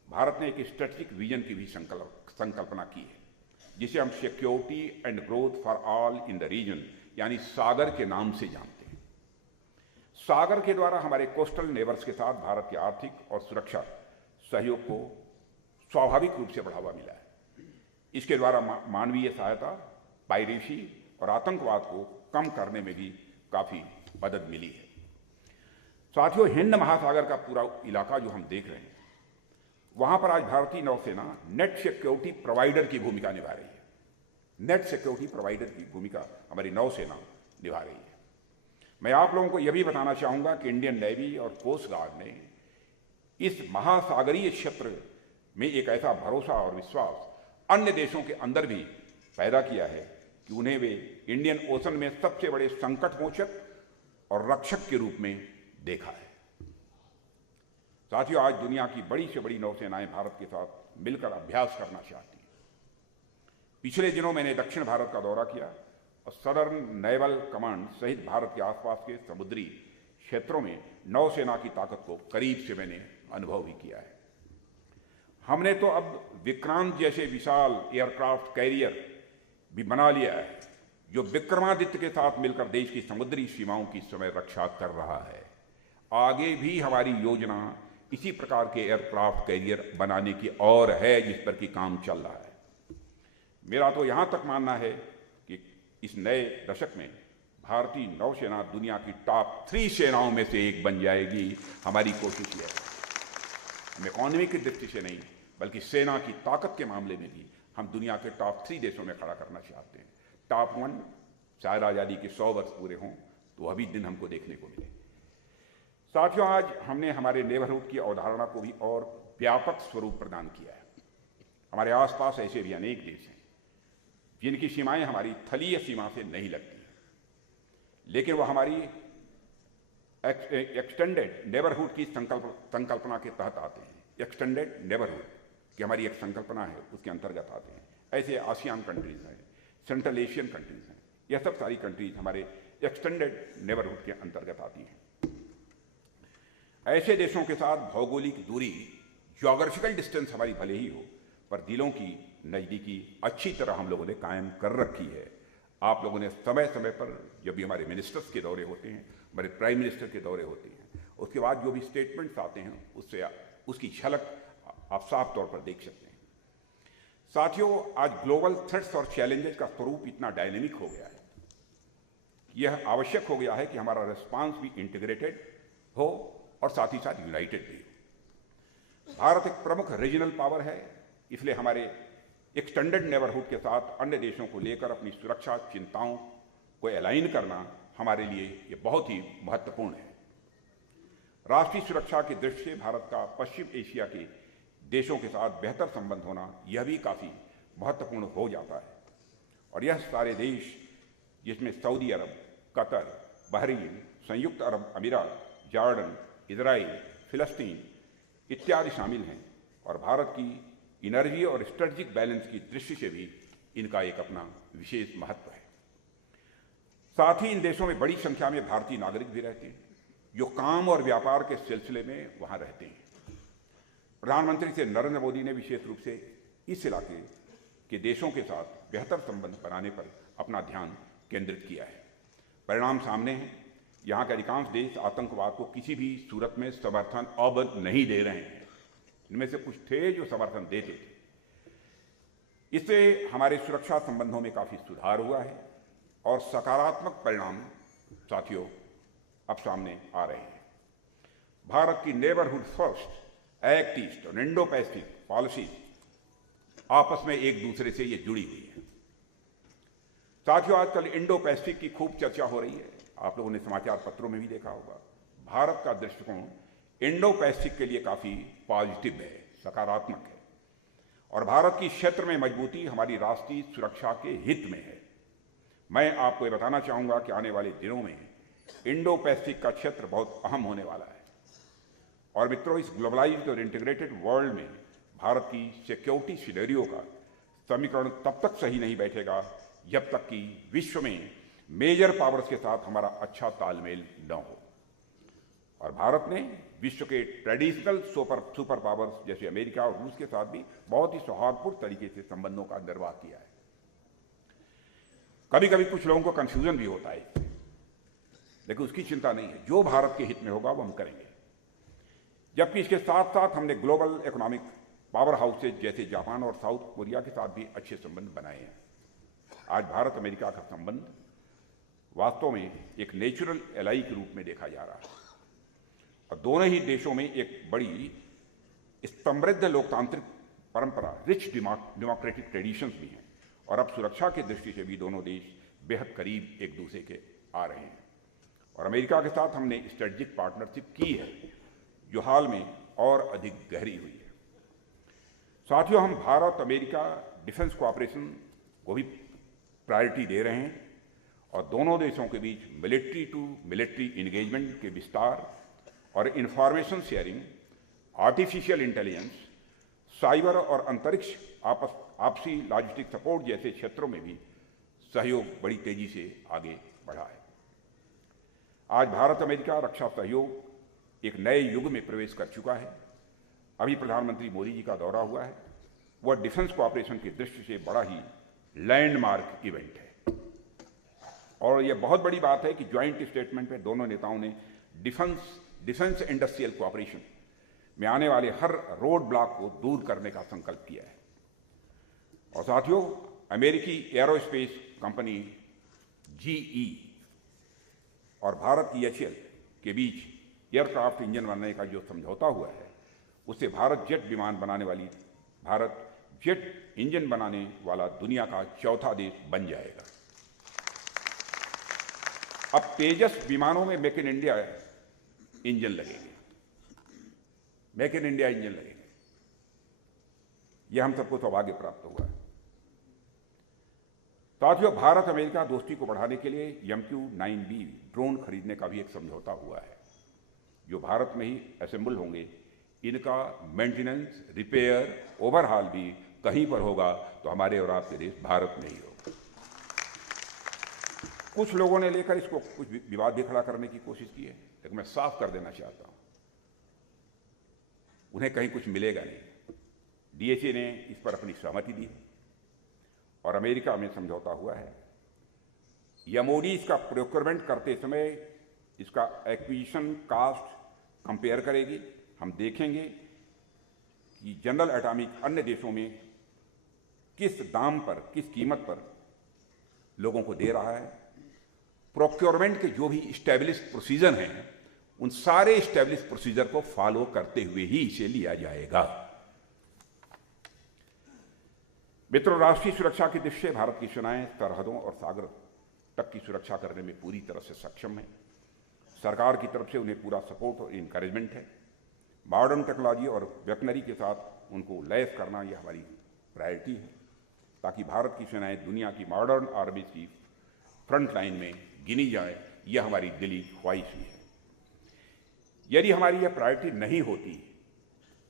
भारत ने एक स्ट्रेटेजिक विजन की भी संकल्पना की है, जिसे हम security and growth for all in the region यानी सागर के नाम से जानते हैं। सागर के द्वारा हमारे कोस्टल नेबर्स के साथ भारत के आर्थिक और सुरक्षा सहयोग को स्वाभाविक रूप से बढ़ावा मिला है। इसके द्वारा मानवीय सहायता, पायरेसी और आतंकवाद को कम करने में भी काफ़ी मदद मिली है। साथियों, हिंद महासागर का पूरा इलाका जो हम देख रहे हैं, वहां पर आज भारतीय नौसेना नेट सिक्योरिटी प्रोवाइडर की भूमिका निभा रही है। नेट सिक्योरिटी प्रोवाइडर की भूमिका हमारी नौसेना निभा रही है। मैं आप लोगों को यह भी बताना चाहूंगा कि इंडियन नेवी और कोस्ट गार्ड ने इस महासागरीय क्षेत्र में एक ऐसा भरोसा और विश्वास अन्य देशों के अंदर भी पैदा किया है कि उन्हें वे इंडियन ओशन में सबसे बड़े संकट मोचक और रक्षक के रूप में देखा है। साथियों, आज दुनिया की बड़ी से बड़ी नौसेनाएं भारत के साथ मिलकर अभ्यास करना चाहती हैं। पिछले दिनों मैंने दक्षिण भारत का दौरा किया और सदर्न नेवल कमांड सहित भारत के आसपास के समुद्री क्षेत्रों में नौसेना की ताकत को करीब से मैंने अनुभव भी किया है। हमने तो अब विक्रांत जैसे विशाल एयरक्राफ्ट कैरियर भी बना लिया है, जो विक्रमादित्य के साथ मिलकर देश की समुद्री सीमाओं की समय रक्षा कर रहा है। आगे भी हमारी योजना इसी प्रकार के एयरक्राफ्ट कैरियर बनाने की और है, जिस पर कि काम चल रहा है। मेरा तो यहां तक मानना है कि इस नए दशक में भारतीय नौसेना दुनिया की टॉप 3 सेनाओं में से एक बन जाएगी। हमारी कोशिश यह है। हम इकॉनमी की दृष्टि से नहीं, बल्कि सेना की ताकत के मामले में भी हम दुनिया के टॉप 3 देशों में खड़ा करना चाहते हैं। टॉप 1 शायद आज़ादी के 100 वर्ष पूरे हों तो अभी दिन हमको देखने को मिले। साथियों, आज हमने हमारे नेबरहुड की अवधारणा को भी और व्यापक स्वरूप प्रदान किया है। हमारे आसपास ऐसे भी अनेक देश हैं जिनकी सीमाएं हमारी थलीय सीमा से नहीं लगती, लेकिन वह हमारी एक्सटेंडेड नेबरहुड की संकल्पना के तहत आते हैं। एक्सटेंडेड नेबरहुड की हमारी एक संकल्पना है, उसके अंतर्गत आते हैं। ऐसे आसियान कंट्रीज हैं, सेंट्रल एशियन कंट्रीज हैं, यह सब सारी कंट्रीज हमारे एक्सटेंडेड नेबरहुड के अंतर्गत आती हैं। ऐसे देशों के साथ भौगोलिक दूरी, ज्योग्राफिकल डिस्टेंस हमारी भले ही हो, पर दिलों की नज़दीकी अच्छी तरह हम लोगों ने कायम कर रखी है। आप लोगों ने समय समय पर, जब भी हमारे मिनिस्टर्स के दौरे होते हैं, हमारे प्राइम मिनिस्टर के दौरे होते हैं, उसके बाद जो भी स्टेटमेंट्स आते हैं, उससे उसकी झलक आप साफ तौर पर देख सकते हैं। साथियों, आज ग्लोबल थ्रेट्स और चैलेंजेस का स्वरूप इतना डायनेमिक हो गया है, यह आवश्यक हो गया है कि हमारा रिस्पांस भी इंटीग्रेटेड हो और साथ ही साथ यूनाइटेड भी हो। भारत एक प्रमुख रीजनल पावर है, इसलिए हमारे एक्सटेंडेड नेबरहुड के साथ अन्य देशों को लेकर अपनी सुरक्षा चिंताओं को अलाइन करना हमारे लिए ये बहुत ही महत्वपूर्ण है। राष्ट्रीय सुरक्षा की दृष्टि से भारत का पश्चिम एशिया के देशों के साथ बेहतर संबंध होना यह भी काफ़ी महत्वपूर्ण हो जाता है। और यह सारे देश, जिसमें सऊदी अरब, कतर, बहरीन, संयुक्त अरब अमीरात, जॉर्डन, इजराइल, फिलिस्तीन इत्यादि शामिल हैं, और भारत की एनर्जी और स्ट्रेटजिक बैलेंस की दृष्टि से भी इनका एक अपना विशेष महत्व है। साथ ही इन देशों में बड़ी संख्या में भारतीय नागरिक भी रहते हैं, जो काम और व्यापार के सिलसिले में वहां रहते हैं। प्रधानमंत्री से नरेंद्र मोदी ने विशेष रूप से इस इलाके के देशों के साथ बेहतर संबंध बनाने पर अपना ध्यान केंद्रित किया है। परिणाम सामने हैं। यहाँ के अधिकांश देश आतंकवाद को किसी भी सूरत में समर्थन अब नहीं दे रहे हैं। इनमें से कुछ थे जो समर्थन देते थे। इससे हमारे सुरक्षा संबंधों में काफी सुधार हुआ है और सकारात्मक परिणाम साथियों अब सामने आ रहे हैं। भारत की नेबरहुड फर्स्ट, एक्ट ईस्ट और इंडो पैसिफिक पॉलिसी आपस में एक दूसरे से ये जुड़ी हुई है। साथियों, आजकल इंडो पैसिफिक की खूब चर्चा हो रही है। आप लोगों ने समाचार पत्रों में भी देखा होगा। भारत का दृष्टिकोण इंडो पैसिफिक के लिए काफी पॉजिटिव है, सकारात्मक है, और भारत की क्षेत्र में मजबूती हमारी राष्ट्रीय सुरक्षा के हित में है। मैं आपको ये बताना चाहूंगा कि आने वाले दिनों में इंडो पैसिफिक का क्षेत्र बहुत अहम होने वाला है। और मित्रों, इस ग्लोबलाइज्ड और इंटीग्रेटेड वर्ल्ड में भारत की सिक्योरिटी सिनेरियो का समीकरण तब तक सही नहीं बैठेगा जब तक कि विश्व में मेजर पावर्स के साथ हमारा अच्छा तालमेल न हो। और भारत ने विश्व के ट्रेडिशनल सुपर पावर्स जैसे अमेरिका और रूस के साथ भी बहुत ही सौहार्दपूर्ण तरीके से संबंधों का निर्वाह किया है। कभी कभी कुछ लोगों को कंफ्यूजन भी होता है, लेकिन उसकी चिंता नहीं है। जो भारत के हित में होगा वो हम करेंगे। जबकि इसके साथ साथ हमने ग्लोबल इकोनॉमिक पावर हाउसेज जैसे जापान और साउथ कोरिया के साथ भी अच्छे संबंध बनाए हैं। आज भारत अमेरिका का संबंध वास्तव में एक नेचुरल एलाई के रूप में देखा जा रहा है, और दोनों ही देशों में एक बड़ी समृद्ध लोकतांत्रिक परंपरा, रिच डेमोक्रेटिक ट्रेडिशंस भी हैं, और अब सुरक्षा की दृष्टि से भी दोनों देश बेहद करीब एक दूसरे के आ रहे हैं। और अमेरिका के साथ हमने स्ट्रेटजिक पार्टनरशिप की है, जो हाल में और अधिक गहरी हुई है। साथियों, हम भारत अमेरिका डिफेंस कोऑपरेशन को भी प्रायोरिटी दे रहे हैं, और दोनों देशों के बीच मिलिट्री टू मिलिट्री इंगेजमेंट के विस्तार और information sharing, artificial intelligence, cyber और अंतरिक्ष, आपसी लॉजिस्टिक सपोर्ट जैसे क्षेत्रों में भी सहयोग बड़ी तेजी से आगे बढ़ा है। आज भारत अमेरिका रक्षा सहयोग एक नए युग में प्रवेश कर चुका है। अभी प्रधानमंत्री मोदी जी का दौरा हुआ है, वह डिफेंस कोऑपरेशन की दृष्टि से बड़ा ही लैंडमार्क इवेंट है। और यह बहुत बड़ी बात है कि ज्वाइंट स्टेटमेंट में दोनों नेताओं ने डिफेंस इंडस्ट्रियल कोऑपरेशन में आने वाले हर रोड ब्लॉक को दूर करने का संकल्प किया है। और साथियों, अमेरिकी एरोस्पेस कंपनी GE और भारत की HAL के बीच एयरक्राफ्ट इंजन बनने का जो समझौता हुआ है, उससे भारत जेट इंजन बनाने वाला दुनिया का चौथा देश बन जाएगा। अब तेजस विमानों में मेक इन इंडिया इंजन लगेंगे, यह हम सबको सौभाग्य प्राप्त हुआ है। साथियों, भारत अमेरिका दोस्ती को बढ़ाने के लिए MQ-9B ड्रोन खरीदने का भी एक समझौता हुआ है, जो भारत में ही असेंबल होंगे। इनका मेंटेनेंस, रिपेयर, ओवरहॉल भी कहीं पर होगा तो हमारे और आपके देश भारत में ही होगा। कुछ लोगों ने लेकर इसको कुछ विवाद भी खड़ा करने की कोशिश की है, लेकिन मैं साफ कर देना चाहता हूं, उन्हें कहीं कुछ मिलेगा नहीं। DHA ने इस पर अपनी सहमति दी और अमेरिका में समझौता हुआ है। MOD इसका प्रोक्योरमेंट करते समय इसका एक्विजिशन कास्ट कंपेयर करेगी। हम देखेंगे कि जनरल एटॉमिक अन्य देशों में किस दाम पर, किस कीमत पर लोगों को दे रहा है। प्रोक्योरमेंट के जो भी इस्टेब्लिश्ड प्रोसीजर हैं, उन सारे इस्टेब्लिश्ड प्रोसीजर को फॉलो करते हुए ही इसे लिया जाएगा। मित्रों, राष्ट्रीय सुरक्षा की दृष्टि से भारत की सेनाएं सरहदों और सागर तक की सुरक्षा करने में पूरी तरह से सक्षम है। सरकार की तरफ से उन्हें पूरा सपोर्ट और इंकरेजमेंट है। मॉडर्न टेक्नोलॉजी और वेपनरी के साथ उनको लैस करना यह हमारी प्रायोरिटी है, ताकि भारत की सेनाएं दुनिया की मॉडर्न आर्मीज की फ्रंट लाइन में गिनी जाए। यह हमारी दिली ख्वाहिश भी है। यदि हमारी यह प्रायोरिटी नहीं होती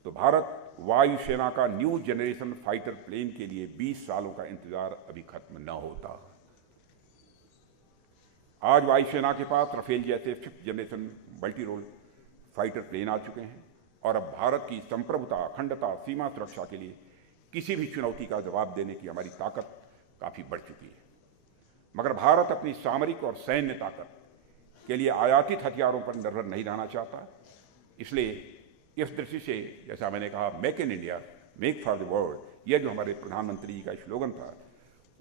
तो भारत वायुसेना का न्यू जनरेशन फाइटर प्लेन के लिए 20 सालों का इंतजार अभी खत्म न होता। आज वायुसेना के पास राफेल जैसे 5th generation multi role fighter plane आ चुके हैं और अब भारत की संप्रभुता, अखंडता, सीमा सुरक्षा के लिए किसी भी चुनौती का जवाब देने की हमारी ताकत काफी बढ़ चुकी है। मगर भारत अपनी सामरिक और सैन्य ताकत के लिए आयातित हथियारों पर निर्भर नहीं रहना चाहता। इसलिए इस दृष्टि से, जैसा मैंने कहा, make in India, make for the world, यह जो हमारे प्रधानमंत्री जी का स्लोगन था,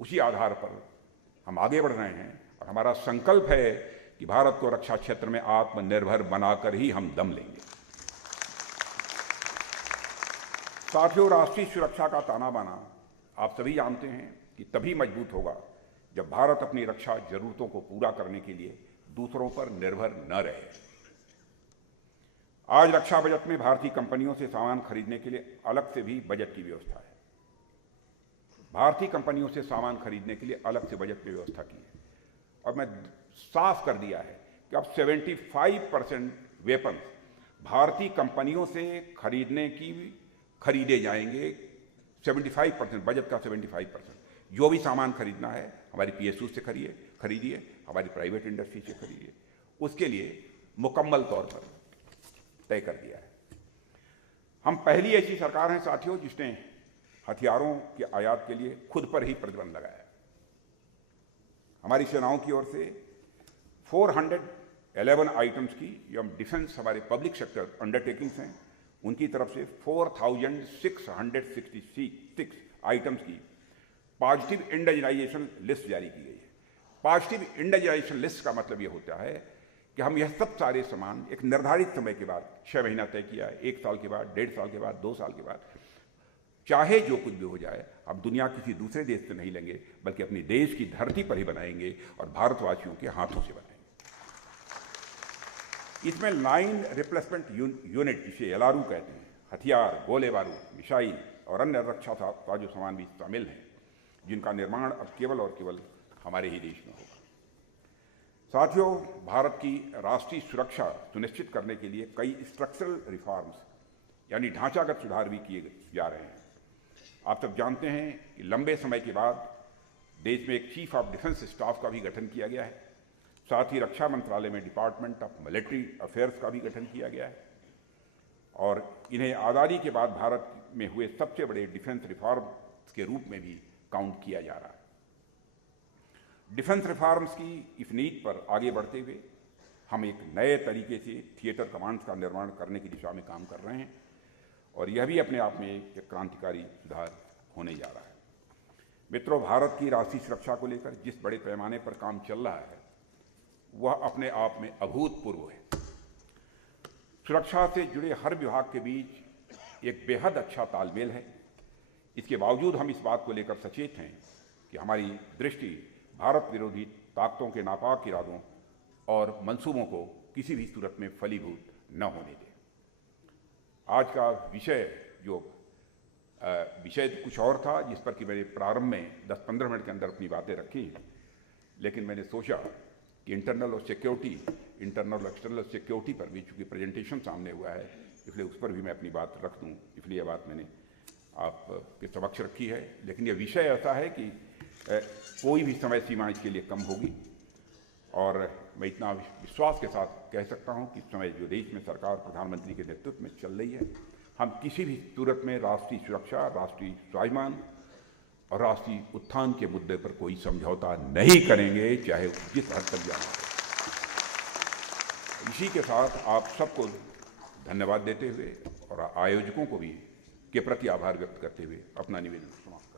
उसी आधार पर हम आगे बढ़ रहे हैं और हमारा संकल्प है कि भारत को रक्षा क्षेत्र में आत्मनिर्भर बनाकर ही हम दम लेंगे। साथियों, राष्ट्रीय सुरक्षा का ताना बाना आप सभी जानते हैं कि तभी मजबूत होगा जब भारत अपनी रक्षा जरूरतों को पूरा करने के लिए दूसरों पर निर्भर न रहे। आज रक्षा बजट में भारतीय कंपनियों से सामान खरीदने के लिए अलग से भी बजट की व्यवस्था है। भारतीय कंपनियों से सामान खरीदने के लिए अलग से बजट में व्यवस्था की है और मैं साफ कर दिया है कि अब 75% वेपन भारतीय कंपनियों से खरीदे जाएंगे। 75% बजट का 75%। जो भी सामान खरीदना है हमारी PSU से खरीदिए, हमारी प्राइवेट इंडस्ट्री से खरीदिए, उसके लिए मुकम्मल तौर पर तय कर दिया है। हम पहली ऐसी सरकार हैं साथियों जिसने हथियारों के आयात के लिए खुद पर ही प्रतिबंध लगाया। हमारी सेनाओं की ओर से 411 आइटम्स की, जो हम डिफेंस हमारे पब्लिक सेक्टर अंडरटेकिंग्स हैं, उनकी तरफ से 4666 आइटम्स की पॉजिटिव इंडाइजेशन लिस्ट जारी की गई है। पॉजिटिव इंडाइजेशन लिस्ट का मतलब यह होता है कि हम यह सब सारे सामान एक निर्धारित समय के बाद, 6 महीना तय किया है, 1 साल के बाद, 1.5 साल के बाद, 2 साल के बाद, चाहे जो कुछ भी हो जाए, अब दुनिया किसी दूसरे देश से नहीं लेंगे बल्कि अपनी देश की धरती पर ही बनाएंगे और भारतवासियों के हाथों से बनाएंगे। इसमें लाइन रिप्लेसमेंट यूनिट, जिसे LRU कहते हैं, हथियार, गोले बारूद, मिसाइल और अन्य रक्षा साजो सामान भी शामिल हैं, जिनका निर्माण अब केवल और केवल हमारे ही देश में होगा। साथियों, भारत की राष्ट्रीय सुरक्षा सुनिश्चित करने के लिए कई स्ट्रक्चरल रिफॉर्म्स यानी ढांचागत सुधार भी किए जा रहे हैं। आप सब जानते हैं कि लंबे समय के बाद देश में एक चीफ ऑफ डिफेंस स्टाफ का भी गठन किया गया है। साथ ही रक्षा मंत्रालय में डिपार्टमेंट ऑफ मिलिट्री अफेयर्स का भी गठन किया गया है और इन्हें आज़ादी के बाद भारत में हुए सबसे बड़े डिफेंस रिफॉर्म्स के रूप में भी काउंट किया जा रहा है। डिफेंस रिफॉर्म्स की इस नीति पर आगे बढ़ते हुए हम एक नए तरीके से थिएटर कमांड्स का निर्माण करने की दिशा में काम कर रहे हैं और यह भी अपने आप में एक क्रांतिकारी सुधार होने जा रहा है। मित्रों, भारत की राष्ट्रीय सुरक्षा को लेकर जिस बड़े पैमाने पर काम चल रहा है वह अपने आप में अभूतपूर्व है। सुरक्षा से जुड़े हर विभाग के बीच एक बेहद अच्छा तालमेल है। इसके बावजूद हम इस बात को लेकर सचेत हैं कि हमारी दृष्टि भारत विरोधी ताकतों के नापाक इरादों और मंसूबों को किसी भी सूरत में फलीभूत न होने दें। आज का विषय तो कुछ और था, जिस पर कि मैंने प्रारंभ में 10-15 मिनट के अंदर अपनी बातें रखी, लेकिन मैंने सोचा कि इंटरनल और एक्सटर्नल सिक्योरिटी पर भी चूँकि प्रेजेंटेशन सामने हुआ है, इसलिए उस पर भी मैं अपनी बात रख दूँ, इसलिए यह बात मैंने आपके समक्ष रखी है। लेकिन यह विषय ऐसा है कि कोई भी समय सीमा इसके लिए कम होगी, और मैं इतना विश्वास के साथ कह सकता हूं कि इस समय जो देश में सरकार प्रधानमंत्री के नेतृत्व में चल रही है, हम किसी भी सूरत में राष्ट्रीय सुरक्षा, राष्ट्रीय स्वाभिमान और राष्ट्रीय उत्थान के मुद्दे पर कोई समझौता नहीं करेंगे, चाहे जिस हद तक जाना हो। इसी के साथ आप सबको धन्यवाद देते हुए और आयोजकों को भी के प्रति आभार व्यक्त करते हुए अपना निवेदन समाप्त